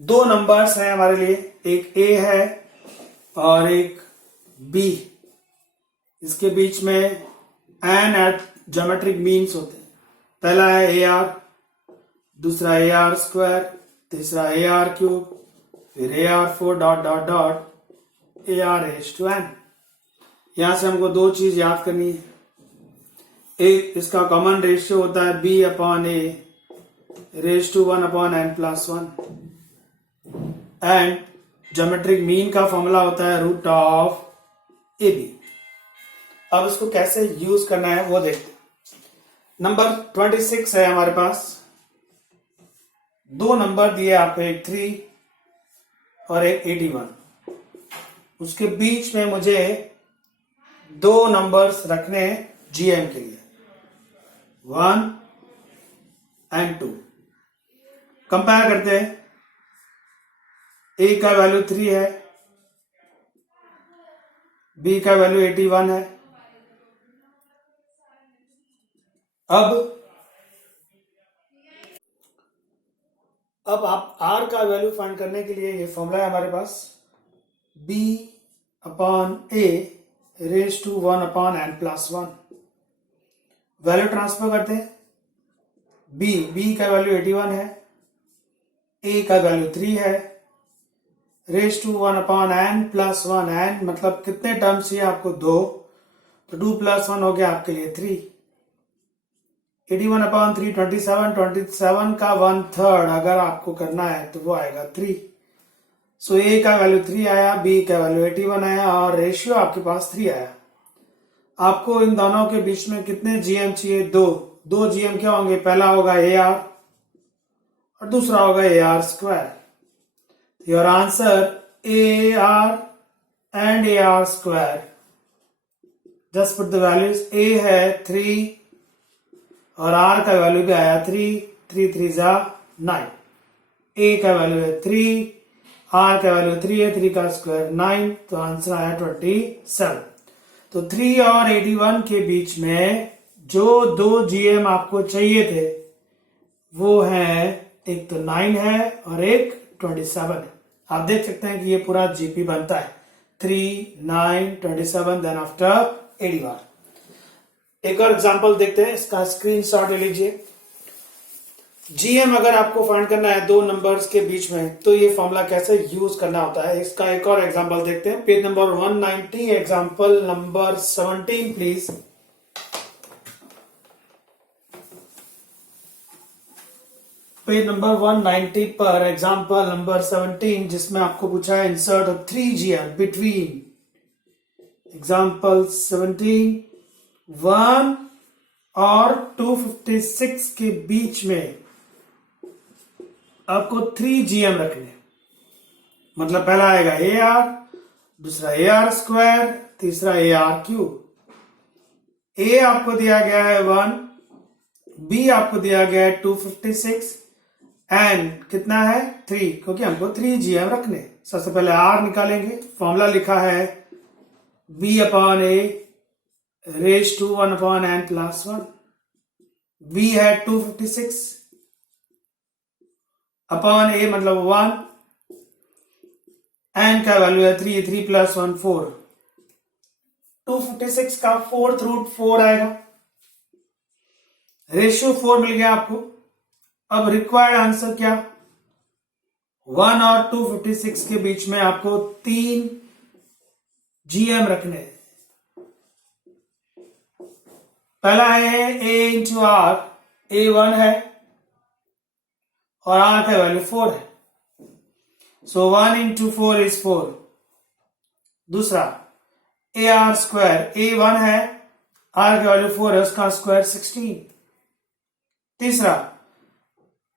दो नंबर्स हैं हमारे लिए, एक A है और एक B। इसके बीच में एन एट ज्योमेट्रिक मीन्स होते हैं। पहला है AR, दूसरा AR स्क्वायर, तीसरा AR क्यूब, फिर AR4 dot dot dot AR raise to n। यहां से हमको दो चीज याद करनी है। एक, इसका कॉमन रेशियो होता है B upon A raise to 1 upon n plus 1 and geometric mean का फॉर्मूला होता है रूट ऑफ AB। अब इसको कैसे यूज करना है वो देखते हैं। नंबर 26 है हमारे पास, दो नंबर दिए आपको, एक 3 और एक 81। उसके बीच में मुझे दो नंबर्स रखने हैं GM के लिए, 1 एंड 2। कंपेयर करते हैं। A का वैल्यू 3 है, B का वैल्यू 81 है। अब आप R का वैल्यू फाइंड करने के लिए ये फॉर्मूला है हमारे पास, B upon A raise to 1 upon n plus 1। Value transfer करते हैं। B का वैल्यू 81 है, A का वैल्यू 3 है, raise to 1 upon n plus 1। n मतलब कितने टर्म्स चाहिए आपको? 2, तो 2 प्लस 1 हो गया आपके लिए 3। 81 अपॉन 3 27, 27 का 1/3 अगर आपको करना है तो वो आएगा 3। सो A का वैल्यू 3 आया, B का वैल्यू 81 आया और रेशियो आपके पास 3 आया। आपको इन दोनों के बीच में कितने GM चाहिए? दो GM क्या होंगे? पहला होगा AR और दूसरा होगा AR square. Your answer AR and AR square. Just put the values. A है 3 और R का वैल्यू भी आया 3, 3 3 जा 9। A का वैल्यू है 3, R का वैल्यू 3 है, 3 का स्क्वायर 9, तो आंसर आया 27। तो 3 और 81 के बीच में जो दो GM आपको चाहिए थे वो है, एक तो 9 है और एक 27 है। आप देख सकते हैं कि ये पूरा GP बनता है 3, 9, 27 देन आफ्टर 81। एक और एग्जांपल देखते हैं, इसका स्क्रीनशॉट ले लीजिए। GM अगर आपको फाइंड करना है दो नंबर्स के बीच में तो ये फॉर्मूला कैसे यूज करना होता है, इसका एक और एग्जांपल देखते हैं। Page number 190, example number 17 please. Page number 190 पर एग्जांपल नंबर 17 जिसमें आपको पूछा है इंसर्ट 3 GM बिटवीन एग्जांपल 17 1 और 256 के बीच में आपको 3 GM रखने। मतलब पहला आएगा AR, दूसरा AR स्क्वायर, तीसरा AR क्यूब। A आपको दिया गया है 1, B आपको दिया गया है 256 एंड कितना है 3, क्योंकि हमको 3 GM रखने। सबसे पहले R निकालेंगे। फॉर्मूला लिखा है B upon A raise to 1 upon n plus 1। B है 256 अपॉन A मतलब 1, n का वैल्यू है 3, 3 प्लस 1 4। 256 का 4th रूट 4 आएगा। रेशियो 4 मिल गया आपको। अब रिक्वायर्ड आंसर क्या? 1 और 256 के बीच में आपको 3 GM रखने। पहला है A इंटू R, A 1 है और R का वैल्यू 4 है, सो 1 इंटू 4 इज 4। दूसरा AR स्क्वायर, A 1 है, R का वैल्यू 4 है, उसका स्क्वायर 16। तीसरा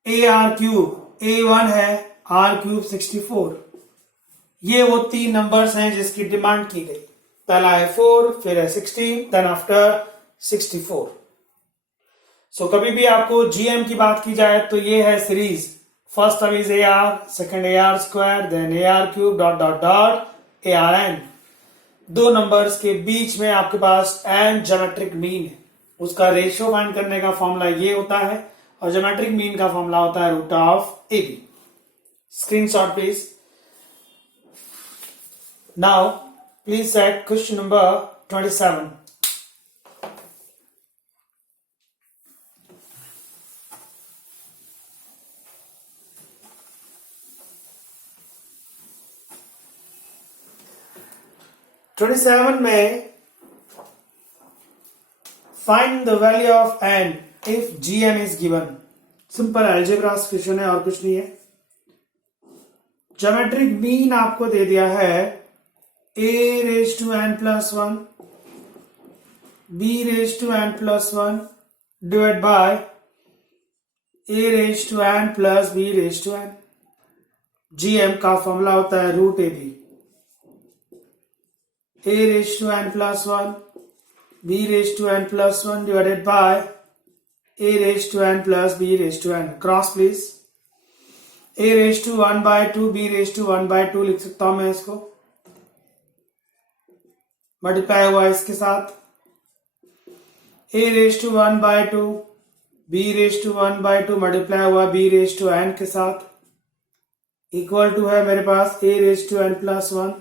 AR क्यूब, A 1 है, R क्यूब 64। ये वो 3 नंबर्स हैं जिसकी डिमांड की गई। पहला है 4, फिर है 16, देन आफ्टर 64। सो कभी भी आपको GM की बात की जाए तो ये है series. First term is AR, second AR square, then AR cube dot dot dot ARN। दो नंबर्स के बीच में आपके पास n ज्योमेट्रिक मीन है, उसका रेशियो फाइंड करने का फॉर्मूला ये होता है और ज्योमेट्रिक मीन का फॉर्मूला होता है root of AB। Screenshot please. Now please set question number 27। 27 में find the value of n if gm is given. Simple algebra question है और कुछ नहीं है। ज्योमेट्रिक मीन आपको दे दिया है a raise to n plus 1 b raise to n plus 1 divide by a raise to n plus b raise to n। gm का formula होता है root A B. a raise to n plus 1 b raise to n plus 1 divided by a raise to n plus b raise to n। Cross please. a raise to 1 by 2 b raise to 1 by 2 लिख सकता हूं मैं इसको, multiply हुआ इसके साथ। a raise to 1 by 2 b raise to 1 by 2 multiply हुआ b raise to n के साथ, इक्वल टू है मेरे पास a raise to n plus 1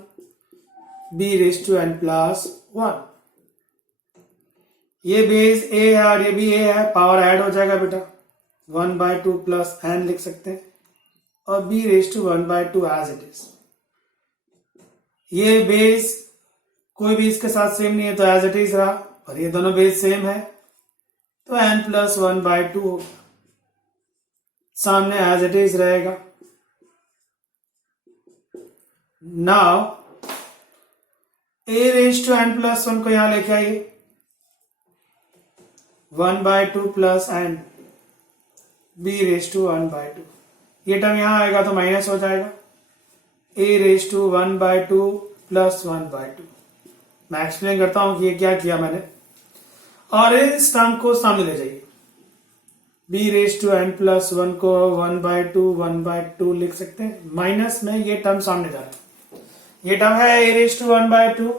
b raise to n plus 1। ये बेस a है और ये भी a है, पावर ऐड हो जाएगा बेटा, 1 बाय 2 प्लस n लिख सकते हैं, और b raise to 1 by 2 as it is. ये बेस कोई भी इसके साथ सेम नहीं है तो एज इट इज रहा, और ये दोनों बेस सेम है तो n प्लस 1 बाय 2 होगा, सामने एज इट इज रहेगा। Now a raise to n plus 1 को यहां लेके आइए, 1 by 2 plus n b raise to 1 by 2। ये टर्म यहां आएगा तो माइनस हो जाएगा, a raise to 1 by 2 plus 1 by 2। मैं एक्सप्लेन करता हूं कि ये क्या किया मैंने, और इस टर्म को सामने ले जाइए। b raise to n plus 1 को 1 बाय 2 लिख सकते हैं, माइनस में ये टर्म सामने जा रहा है। ये टर्म है a raise to 1 by 2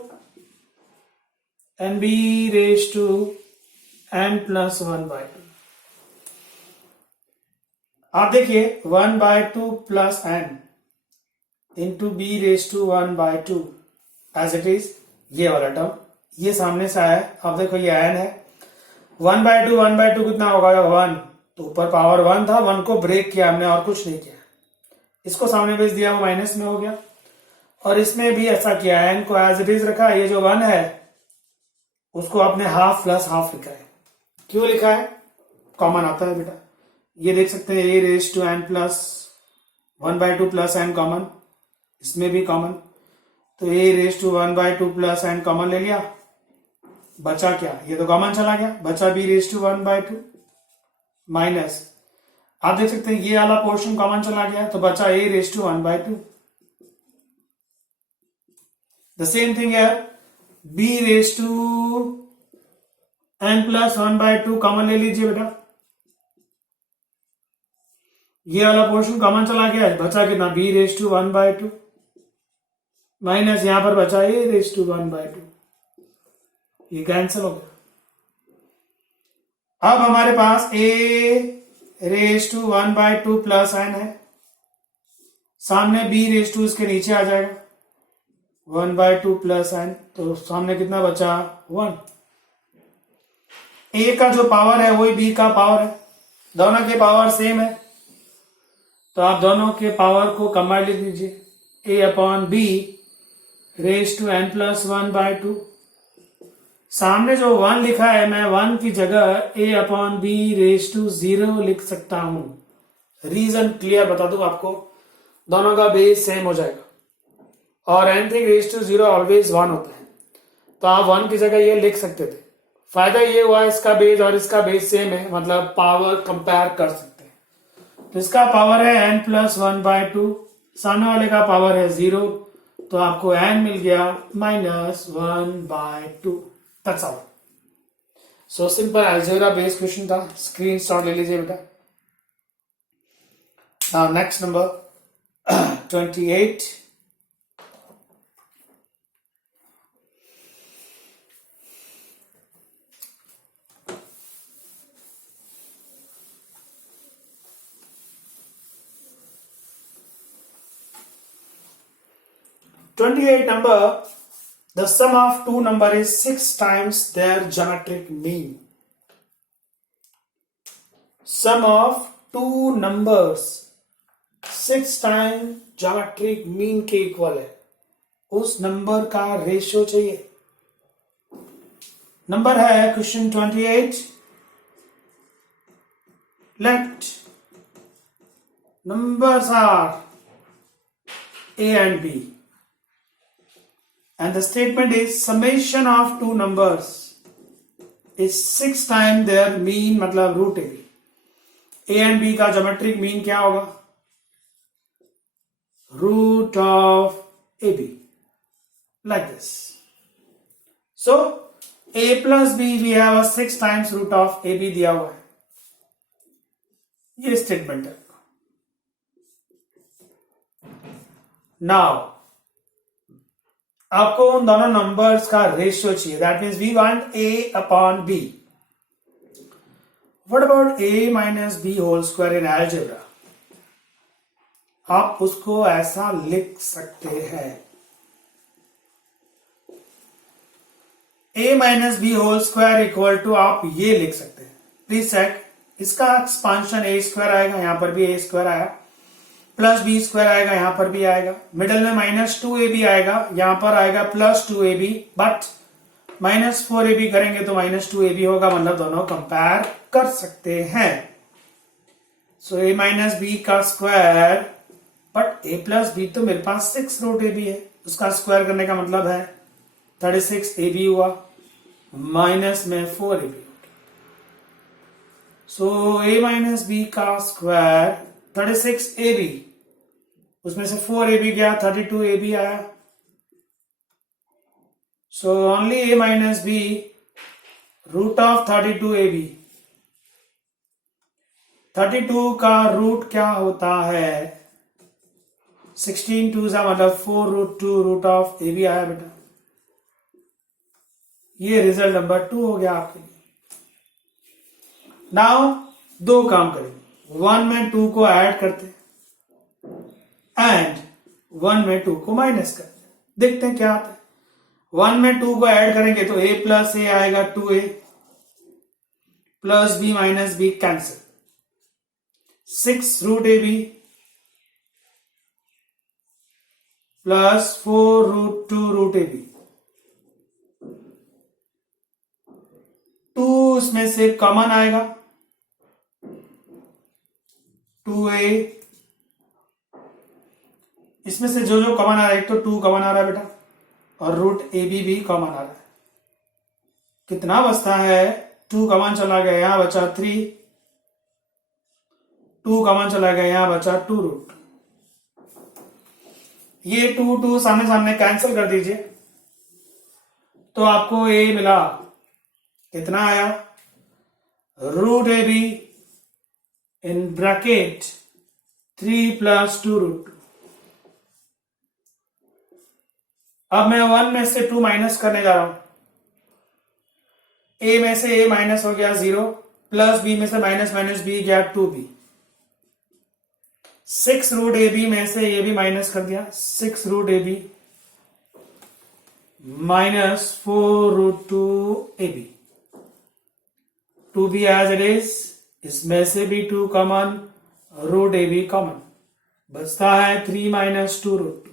and b raise to n plus 1 by 2। आप देखिए 1 by 2 plus n into b raise to 1 by 2 as it is, ये वाला टर्म ये सामने से आया है। अब देखो ये n है, 1 बाय 2 कितना होगा 1, तो ऊपर पावर 1 था, 1 को ब्रेक किया हमने और कुछ नहीं किया, इसको सामने भेज दिया, वो माइनस में हो गया। और इसमें भी ऐसा किया, n को एज इट इज रखा, ये जो 1 है उसको आपने हाफ प्लस हाफ लिखा है। क्यों लिखा है, कॉमन आता है बेटा, ये देख सकते हैं a raise to n plus 1 by 2 plus n common, इसमें भी कॉमन, तो a raise to 1 by 2 plus n common ले लिया, बचा क्या, ये तो कॉमन चला गया, बचा b raise to 1 by 2 minus, आप देख सकते हैं ये वाला पोर्शन कॉमन चला गया तो बचा a raise to 1 by 2। The same thing है, b raise to n plus 1 by 2 common ले लीजिए बेटा, ये वाला पोर्शन कॉमन चला गया है, बचा कितना b raise to 1 by 2 minus यहां पर बचा a रेज टू 1 बाय 2, ये कैंसिल हो गया। अब हमारे पास a raise to 1 by 2 plus n है, सामने b रेज टू इसके नीचे आ जाएगा 1 बाय 2 प्लस n, तो सामने कितना बचा 1। a का जो पावर है वही b का पावर है, दोनों के पावर सेम है, तो आप दोनों के पावर को कंबाइन लिख दीजिए, a upon b raise to n plus 1 by 2। सामने जो 1 लिखा है मैं 1 की जगह a upon b raise to 0 लिख सकता हूं। रीजन क्लियर बता दूं आपको, दोनों का बेस सेम हो जाएगा, और एनीथिंग रेज टू 0 ऑलवेज 1 होता है, तो आप 1 की जगह ये लिख सकते थे। फायदा ये हुआ इसका बेस और इसका बेस सेम है, मतलब पावर कंपेयर कर सकते हैं। तो इसका पावर है n प्लस 1 बाय 2, सामने वाले का पावर है 0, तो आपको n मिल गया minus 1 by 2। That's all. So simple algebra based question था, स्क्रीन शॉट ले लीजिए बेटा। Now next number 28। number, the sum of two number is 6 times their geometric mean. Sum of two numbers 6 times geometric mean के equal है, उस नंबर का ratio चाहिए। नंबर है question 28। Let numbers are A and B and the statement is summation of two numbers is 6 times their mean, मतलब root A B. A and B का geometric mean क्या होगा? Root of A B, like this. So A plus B we have a 6 times root of A B दिया हुआ है, ये statement है। Now आपको उन दोनों नंबर्स का रेशियो चाहिए, that means we want A upon B. What about A minus B whole square in algebra? आप उसको ऐसा लिख सकते हैं, a minus B whole square equal to, आप ये लिख सकते हैं, प्लीज चेक, इसका एक्सपांशन ए स्क्वायर आएगा, यहां पर भी ए स्क्वायर आया, प्लस बी स्क्वायर आएगा, यहां पर भी आएगा, मिडल में माइनस 2ab आएगा, यहां पर आएगा plus 2ab, but minus 4ab करेंगे तो माइनस 2ab होगा, मतलब दोनों कंपेयर कर सकते हैं। सो a माइनस बी का square, but a plus B तो मेरे पास 6 रूट ab है, उसका स्क्वायर करने का मतलब है 36ab हुआ, माइनस में 4ab। So a minus B का स्क्वायर 36ab, उसमें से 4ab गया, 32ab आया। So only a minus B root of 32ab। 32 का रूट क्या होता है? 16 2 सा मतलब 4 root 2 root of A B आया बेटा, ये रिजल्ट नंबर 2 हो गया आपके लिए। नाउ दो काम करेंगे, 1 में 2 को ऐड करते एंड 1 में 2 को माइनस करते, देखते हैं क्या आता है। 1 में 2 को ऐड करेंगे तो a प्लस ए आएगा, 2a plus B minus B cancel, 6 root A B plus 4 root 2 root A B. 2 इसमें से कॉमन आएगा, 2a, इसमें से जो जो कॉमन आ रहा है, एक तो 2 कॉमन आ रहा है बेटा, और रूट ए बी भी कॉमन आ रहा है। कितना बचता है? 2 कॉमन चला गया, यहां बचा 3, 2 कॉमन चला गया, यहां बचा 2 रूट। ये 2 2 सामने सामने कैंसिल कर दीजिए, तो आपको ए मिला, कितना आया? Root A B in bracket 3 plus 2 root. अब मैं 1 में से 2 माइनस करने जा रहा हूं, a में से a माइनस हो गया 0, प्लस b में से माइनस माइनस b गया 2b, 6 रूट ए बी में से ये भी माइनस कर दिया, 6 root A B minus 4 root 2 A B, 2b as it is, इसमें से भी 2 common, root A B common, बचता है 3 माइनस 2 रूट 2।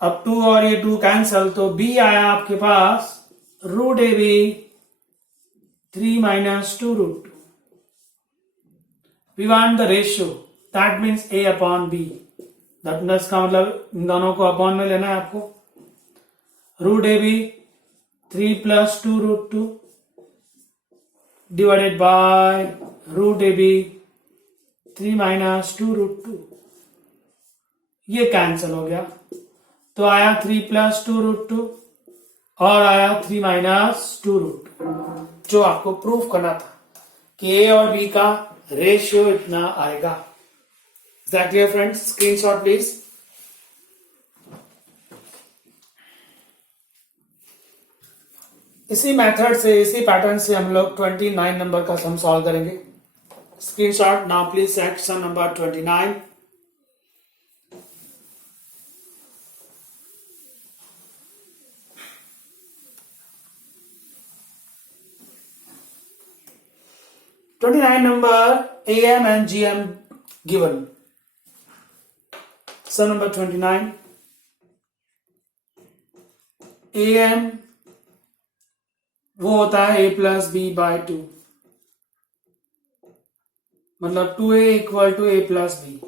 अब 2 और ये 2 कैंसल, तो b आया आपके पास root A B 3 minus 2 root 2। We want the ratio, that means a upon b, that means का मतलब इन दोनों को अपॉन में लेना है आपको। Root A B 3 plus 2 root 2 divided by root A B 3 minus 2 root 2, ये कैंसिल हो गया, तो आया 3 प्लस 2 रूट 2 और आया 3 माइनस 2 रूट 2, जो आपको प्रूफ करना था कि ए और बी का रेशियो इतना आएगा। Exactly friends, screenshot please. इसी मेथड से, इसी पैटर्न से हम लोग 29 नंबर का सम सॉल्व करेंगे। Screenshot now please, set sum number 29। number AM and GM given. Sum number 29. A N वो होता है a प्लस बी बाय 2, मतलब 2a equal to a plus B.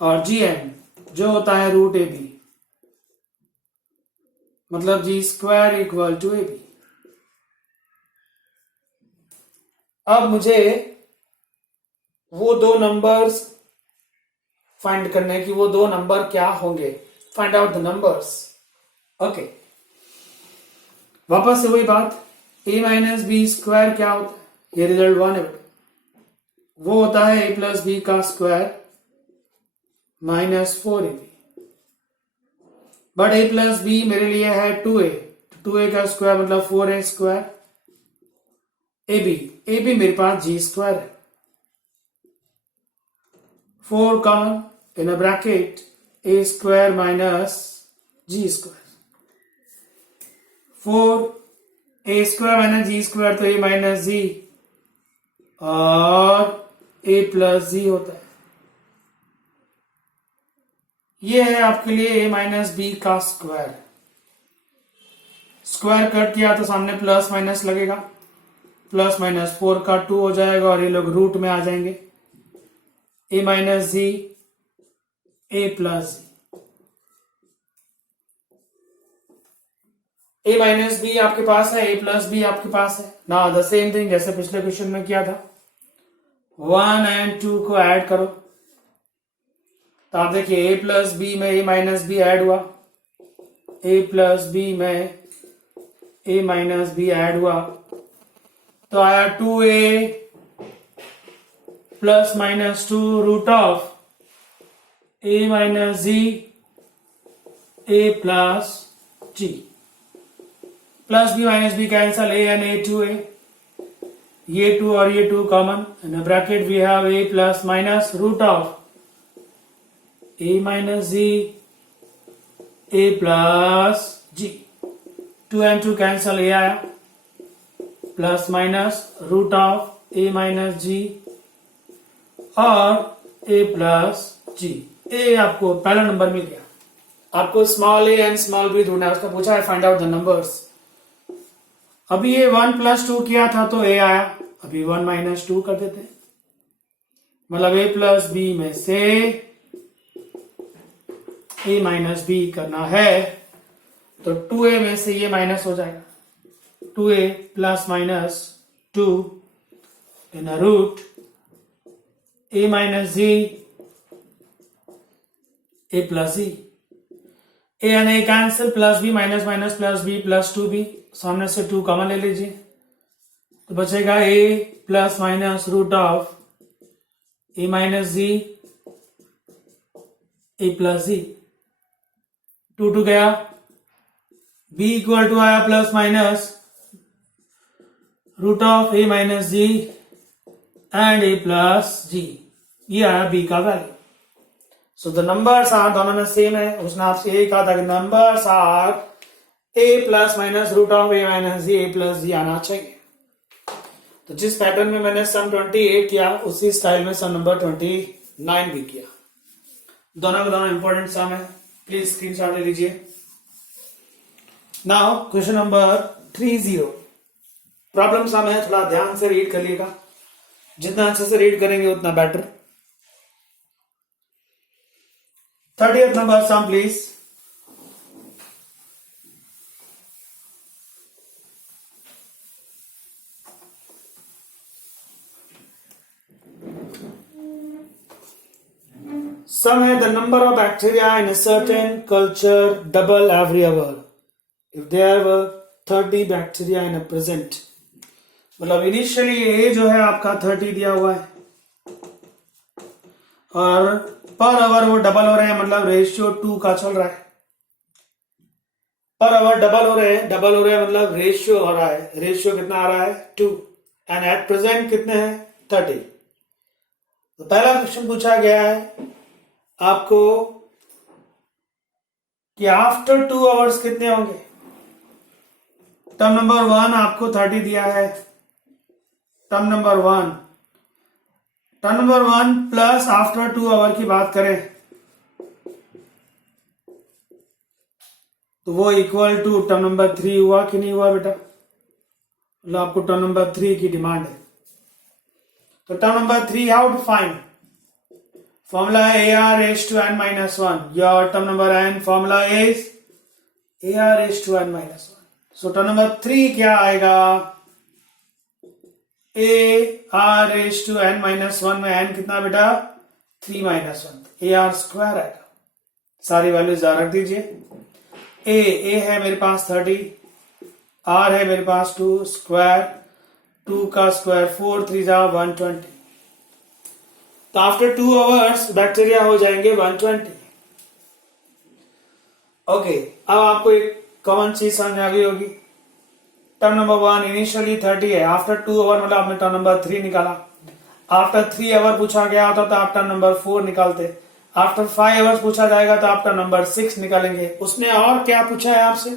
और जी एन जो होता है रूट ए बी, मतलब G square equal to A B. अब मुझे वो दो नंबर्स फाइंड करने की, वो दो नंबर क्या होंगे, find out the numbers. Okay, वापस से वही बात, a माइनस बी स्क्वायर क्या होता है, ये रिजल्ट 1 है, वो होता है a प्लस बी का square minus 4ab। But a plus B मेरे लिए है 2a, 2a का स्क्वायर मतलब 4a स्क्वायर। ए बी मेरे पास जी स्क्वायर है, 4 common in a bracket a square minus G square. 4 a square minus G square तो a minus G और a plus जी होता है। ये है आपके लिए a माइनस बी का स्क्वायर। स्क्वायर कट किया तो सामने प्लस माइनस लगेगा, प्लस माइनस 4 का 2 हो जाएगा और ये लोग रूट में आ जाएंगे, a minus G a plus G. a minus B आपके पास है, a प्लस बी आपके पास है ना, द सेम थिंग जैसे पिछले क्वेश्चन में किया था, 1 एंड 2 को ऐड करो तो आप देखिए a प्लस बी में a माइनस बी ऐड हुआ, a प्लस बी में a माइनस बी ऐड हुआ तो आया 2a plus minus 2 root of a minus G a plus G. Plus B minus B cancel, a and a 2a, ये 2 और ये 2 common, in bracket we have a plus minus root of a minus G a plus G. 2 and 2 cancel, a आया plus minus root of a minus G और a plus G. a आपको पहला number मिल गया। आपको small a and small b ढूंढना है, उसका पूछा है फाइंड आउट द नंबर्स। अभी ये 1 प्लस 2 किया था तो a आया, अभी 1 माइनस 2 कर देते हैं, मतलब a प्लस बी में से a माइनस बी करना है तो 2a में से ये माइनस हो जाएगा, 2a plus minus 2 in root a minus G a plus G. a and a cancel, plus B minus minus plus B plus 2b, सामने से 2 कॉमन ले लीजिए तो बचेगा a plus minus root of a minus G a plus G. 2 2 गया, b equal to आया plus minus root of a minus G and a plus G, ये आया b का value. So the numbers are, दोनों में same है, उसने आपसे यही कहा था कि numbers are a plus minus root of a minus G a plus G आना चाहिए। तो जिस पैटर्न में मैंने सम 28 किया उसी स्टाइल में सम नंबर 29 भी किया। दोनों के दोनों इंपॉर्टेंट सम है, प्लीज स्क्रीनशॉट ले लीजिए। Now question number 30, problem some है, थोड़ा ध्यान से रीड करिएगा, जितना अच्छे से रीड करेंगे उतना better. 30th number sum please. Some है the number of bacteria in a certain culture double every hour. If there were 30 bacteria in a present, मतलब इनिशियली ये जो है आपका 30 दिया हुआ है और पर आवर वो डबल हो रहे हैं, मतलब रेशियो 2 का चल रहा है। पर आवर डबल हो रहे हैं, डबल हो रहे हैं मतलब रेशियो हो रहा है, रेशियो कितना आ रहा है 2 एंड एट प्रेजेंट कितने हैं 30। तो पहला क्वेश्चन पूछा गया है आपको कि आफ्टर 2 आवर्स कितने होंगे। टर्म नंबर 1 आपको 30 दिया है, term number 1 plus after 2 hour की बात करें तो वो इक्वल टू टर्म नंबर 3 हुआ कि नहीं हुआ बेटा? मतलब आपको टर्म नंबर 3 की डिमांड है। तो term number 3 how to find? Formula है AR raised to n minus 1. Your term number n formula is AR raised to n minus 1. So term number 3 क्या आएगा? AR raised to n minus 1 में n कितना बेटा? 3 minus 1. AR square आएगा। सारी values रख दीजिए। A है मेरे पास 30, R है मेरे पास 2 स्क्वायर, 2 का स्क्वायर 4 3 जा 120। तो आफ्टर 2 आवर्स बैक्टीरिया हो जाएंगे 120। ओके, अब आपको एक कॉमन चीज समझ आ गई होगी। टर्म नंबर 1 इनिशियली 30 है, आफ्टर 2 आवर मतलब आपने टर्म नंबर 3 निकाला। आफ्टर 3 आवर पूछा गया होता तो आप टर्म नंबर 4 निकालते। आफ्टर 5 आवर्स पूछा जाएगा तो आप टर्म नंबर 6 निकालेंगे। उसने और क्या पूछा है आपसे?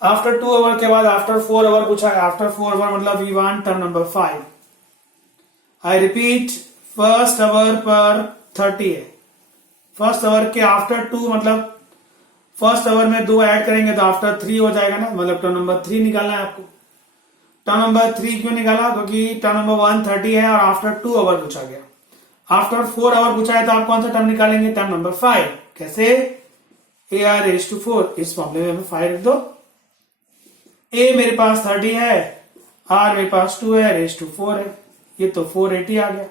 आफ्टर 2 आवर के बाद आफ्टर 4 आवर पूछा है। आफ्टर 4 आवर मतलब we want term number 5। I repeat, first hour पर 30 है। फर्स्ट आवर के आफ्टर 2 मतलब फर्स्ट आवर में 2 ऐड करेंगे तो आफ्टर 3 हो जाएगा ना, मतलब टर्म नंबर 3 निकालना है आपको। टर्म नंबर 3 क्यों निकाला? क्योंकि टर्म नंबर 1 30 है और आफ्टर 2 आवर पूछा गया। आफ्टर 4 आवर पूछा है तो आप कौन सा टर्म निकालेंगे? Term number 5। कैसे? AR raised to 4। इस मामले में 5 लिख दो। A मेरे पास 30 है, R मेरे पास 2 है, raised to 4 है, ये तो 480 आ गया।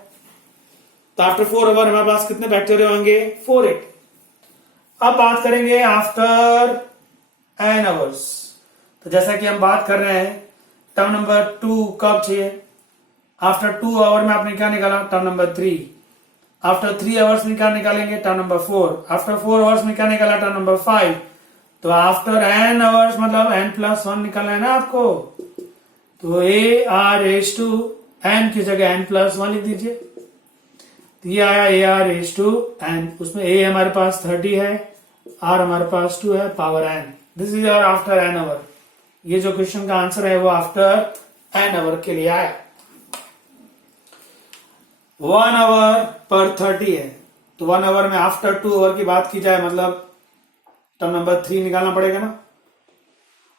तो आफ्टर 4 आवर हमारे पास कितने बैक्टीरिया होंगे? 480। अब बात करेंगे आफ्टर n आवर्स। तो जैसा कि हम बात कर रहे हैं, टर्म नंबर 2 कब चाहिए? आफ्टर 2 आवर में आपने क्या निकाला? Term number 3। आफ्टर 3 आवर्स में क्या निकालेंगे? Term number 4। आफ्टर 4 आवर्स में क्या निकाला? Term number 5। तो आफ्टर n आवर्स मतलब n+1 निकालना है ना आपको। तो AR raised to n की जगह n+1 लिख दीजिए। तो ये आया AR raised to n। उसमें A हमारे पास 30 है, R हमारे पास 2 है, पावर n। दिस इज और आफ्टर n आवर। ये जो क्वेश्चन का आंसर है वो आफ्टर n आवर के लिए आया। 1 आवर पर 30 है, तो 1 आवर में आफ्टर 2 आवर की बात की जाए मतलब टर्म नंबर 3 निकालना पड़ेगा ना।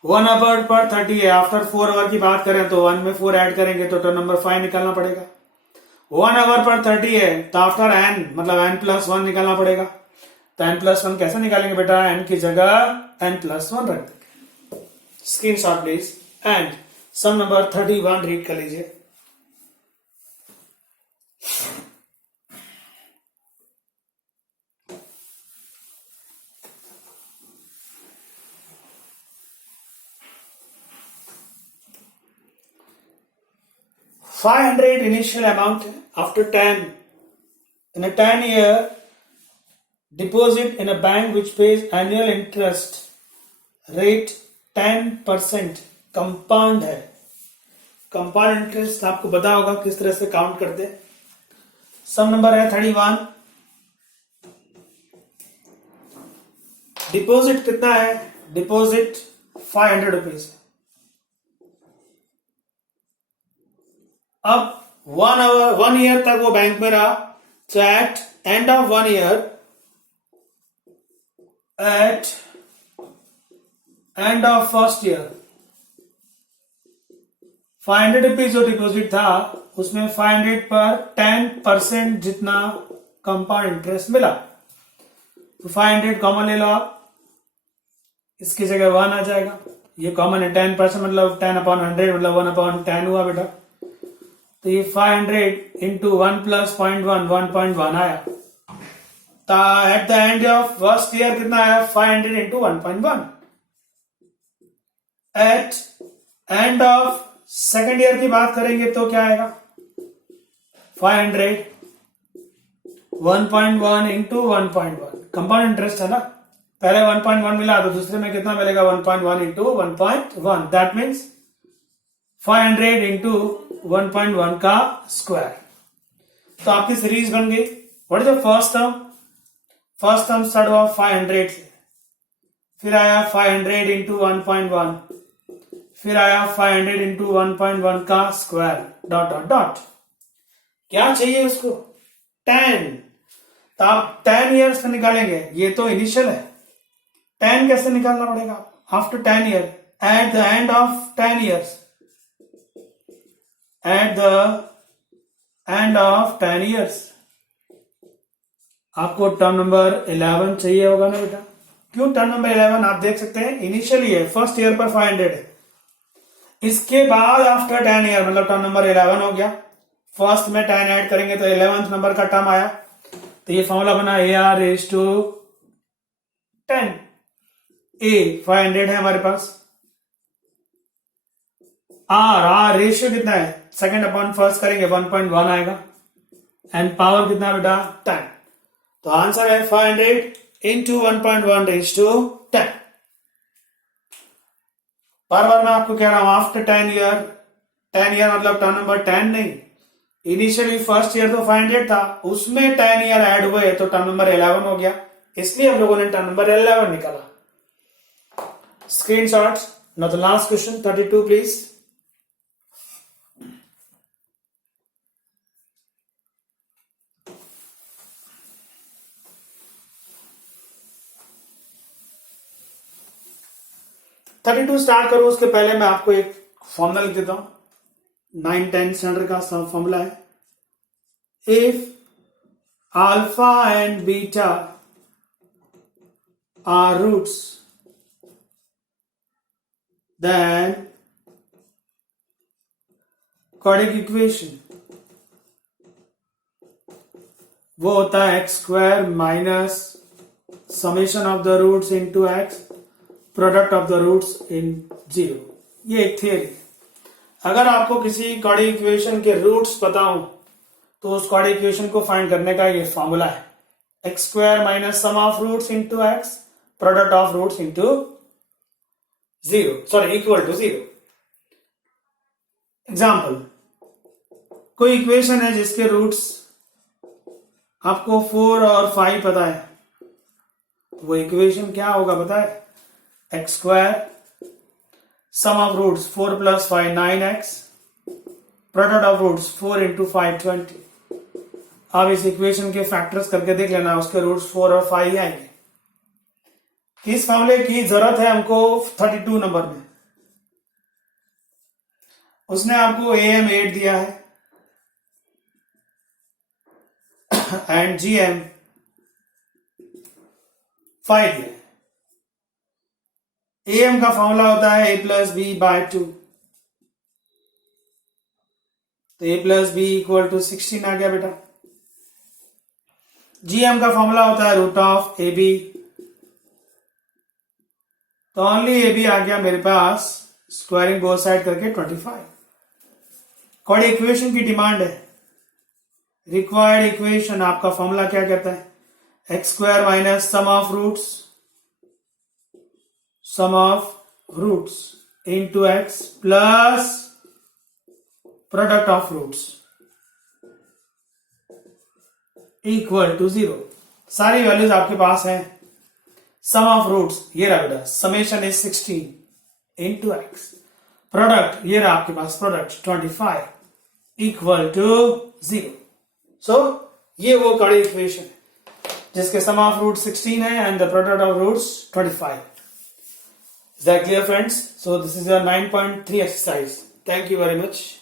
1 आवर पर 30 है, आफ्टर 4 आवर की बात करें तो 1 में 4 ऐड करेंगे तो टर्म नंबर 5 निकालना पड़ेगा। 1 आवर पर 30 है तो आफ्टर n मतलब n+1 निकालना पड़ेगा। तो n+1 कैसे निकालेंगे बेटा? n की जगह n+1 रख देंगे। Screenshot please and sum number 31 read कर लीजिए। $500 initial amount after 10 in a 10-year deposit in a bank which pays annual interest rate 10% compound है। कंपाउंड इंटरेस्ट आपको पता होगा किस तरह से काउंट करते हैं। सम नंबर है 31। डिपॉजिट कितना है? Deposit 500 rupees. अब 1 ईयर तक वो बैंक में रहा, तो at end of 1 year, at end of first year 500 rupees जो डिपॉजिट था उसमें 500 पर 10% जितना कंपाउंड इंटरेस्ट मिला। तो 500 कॉमन ले लो आप, इसकी जगह 1 आ जाएगा। ये कॉमन है, 10% मतलब 10/100 मतलब 1/10 हुआ बेटा। तो ये 500 इंटू 1 प्लस 0.1 1.1 आया। तो at the end of first year कितना आया? 500 into 1.1। At end of second year की बात करेंगे तो क्या आएगा? 500 1.1 इंटू 1.1 कंपाउंड इंटरेस्ट है ना। पहले 1.1 मिला तो दूसरे में कितना मिलेगा? 1.1 इंटू 1.1। दैट मीन्स 500 इंटू 1.1 का स्क्वायर। तो आपकी सीरीज बन गई। What is the first term? First term start हुआ 500 से, फिर आया 500 इंटू 1.1, फिर आया 500 इंटू 1.1 का स्क्वायर, डॉट डॉट डॉट। क्या चाहिए उसको? 10। तो आप 10 ईयर्स में निकालेंगे। ये तो इनिशियल है, 10 कैसे निकालना पड़ेगा? After 10 year, eight the end of 10 years, eight the end of 10 years आपको टर्म नंबर 11 चाहिए होगा ना बेटा। क्यों टर्म नंबर 11? आप देख सकते हैं इनिशियली है, फर्स्ट ईयर पर 500 है, इसके बाद आफ्टर 10 ईयर मतलब टर्म नंबर 11 हो गया। फर्स्ट में 10 ऐड करेंगे तो 11th नंबर का टर्म आया, तो ये फॉर्मूला बना AR:10। ए 500 है हमारे पास, आर रेशियो कितना है, सेकंड अपॉन फर्स्ट करेंगे 1.1 आएगा, एंड पावर कितना बेटा 10। तो आंसर है 500 इंटू 1.1:10। बार बार मैं आपको कह रहा हूं आफ्टर 10 ईयर, 10 ईयर मतलब टर्म नंबर 10 नहीं, इनिशियली फर्स्ट ईयर तो 500 था, उसमें 10 ईयर ऐड हुए तो टर्म नंबर 11 हो गया, इसलिए हम लोगों ने टर्म नंबर 11 निकाला। Screenshots. Now the last question 32 please. Start करूं उसके पहले मैं आपको एक फॉर्मूला लिख देता हूं, 9-10 स्टैंडर्ड का फॉर्मूला है। If alpha and beta are roots then quadratic equation वो होता है x² minus summation of the roots into x product of the roots in 0। ये एक थियरी। अगर आपको किसी क्वाड्रेटिक इक्वेशन के रूट्स पता हो तो उस क्वाड्रेटिक इक्वेशन को फाइंड करने का ये फॉर्मूला है, x² minus sum of roots into x product of roots into 0, sorry equal to 0। Example, कोई इक्वेशन है जिसके रूट्स आपको 4 और 5 पता है, वो इक्वेशन क्या होगा पता है, x² sum of roots 4 plus 5 9x product of roots 4 into 5 20। आप इस इक्वेशन के फैक्टर्स करके देख लेना, उसके रूट्स 4 और 5 ही आएंगे। इस फॉर्मूले की जरूरत है हमको 32 नंबर में। उसने आपको AM 8 दिया है एंड GM 5 दिया है। AM का फॉर्मूला होता है A+B/2, तो A+B = 16 आ गया बेटा। GM का फॉर्मूला होता है √AB, तो ओनली AB आ गया मेरे पास, स्क्वायरिंग बोथ साइड करके 25। क्वाड्रेटिक इक्वेशन की डिमांड है, रिक्वायर्ड इक्वेशन आपका फॉर्मूला क्या कहता है, x² minus sum of roots into x plus product of roots equal to 0। सारी वैल्यूज आपके पास हैं। सम ऑफ रूट्स ये रहा बेटा, summation is 16 into x, product ये रहा आपके पास, प्रोडक्ट 25 इक्वल टू 0। सो ये वो क्वाड्रेटिक इक्वेशन है जिसके सम ऑफ रूट 16 है and the product of roots 25। Is that clear, friends? So this is your 9.3 exercise. Thank you very much.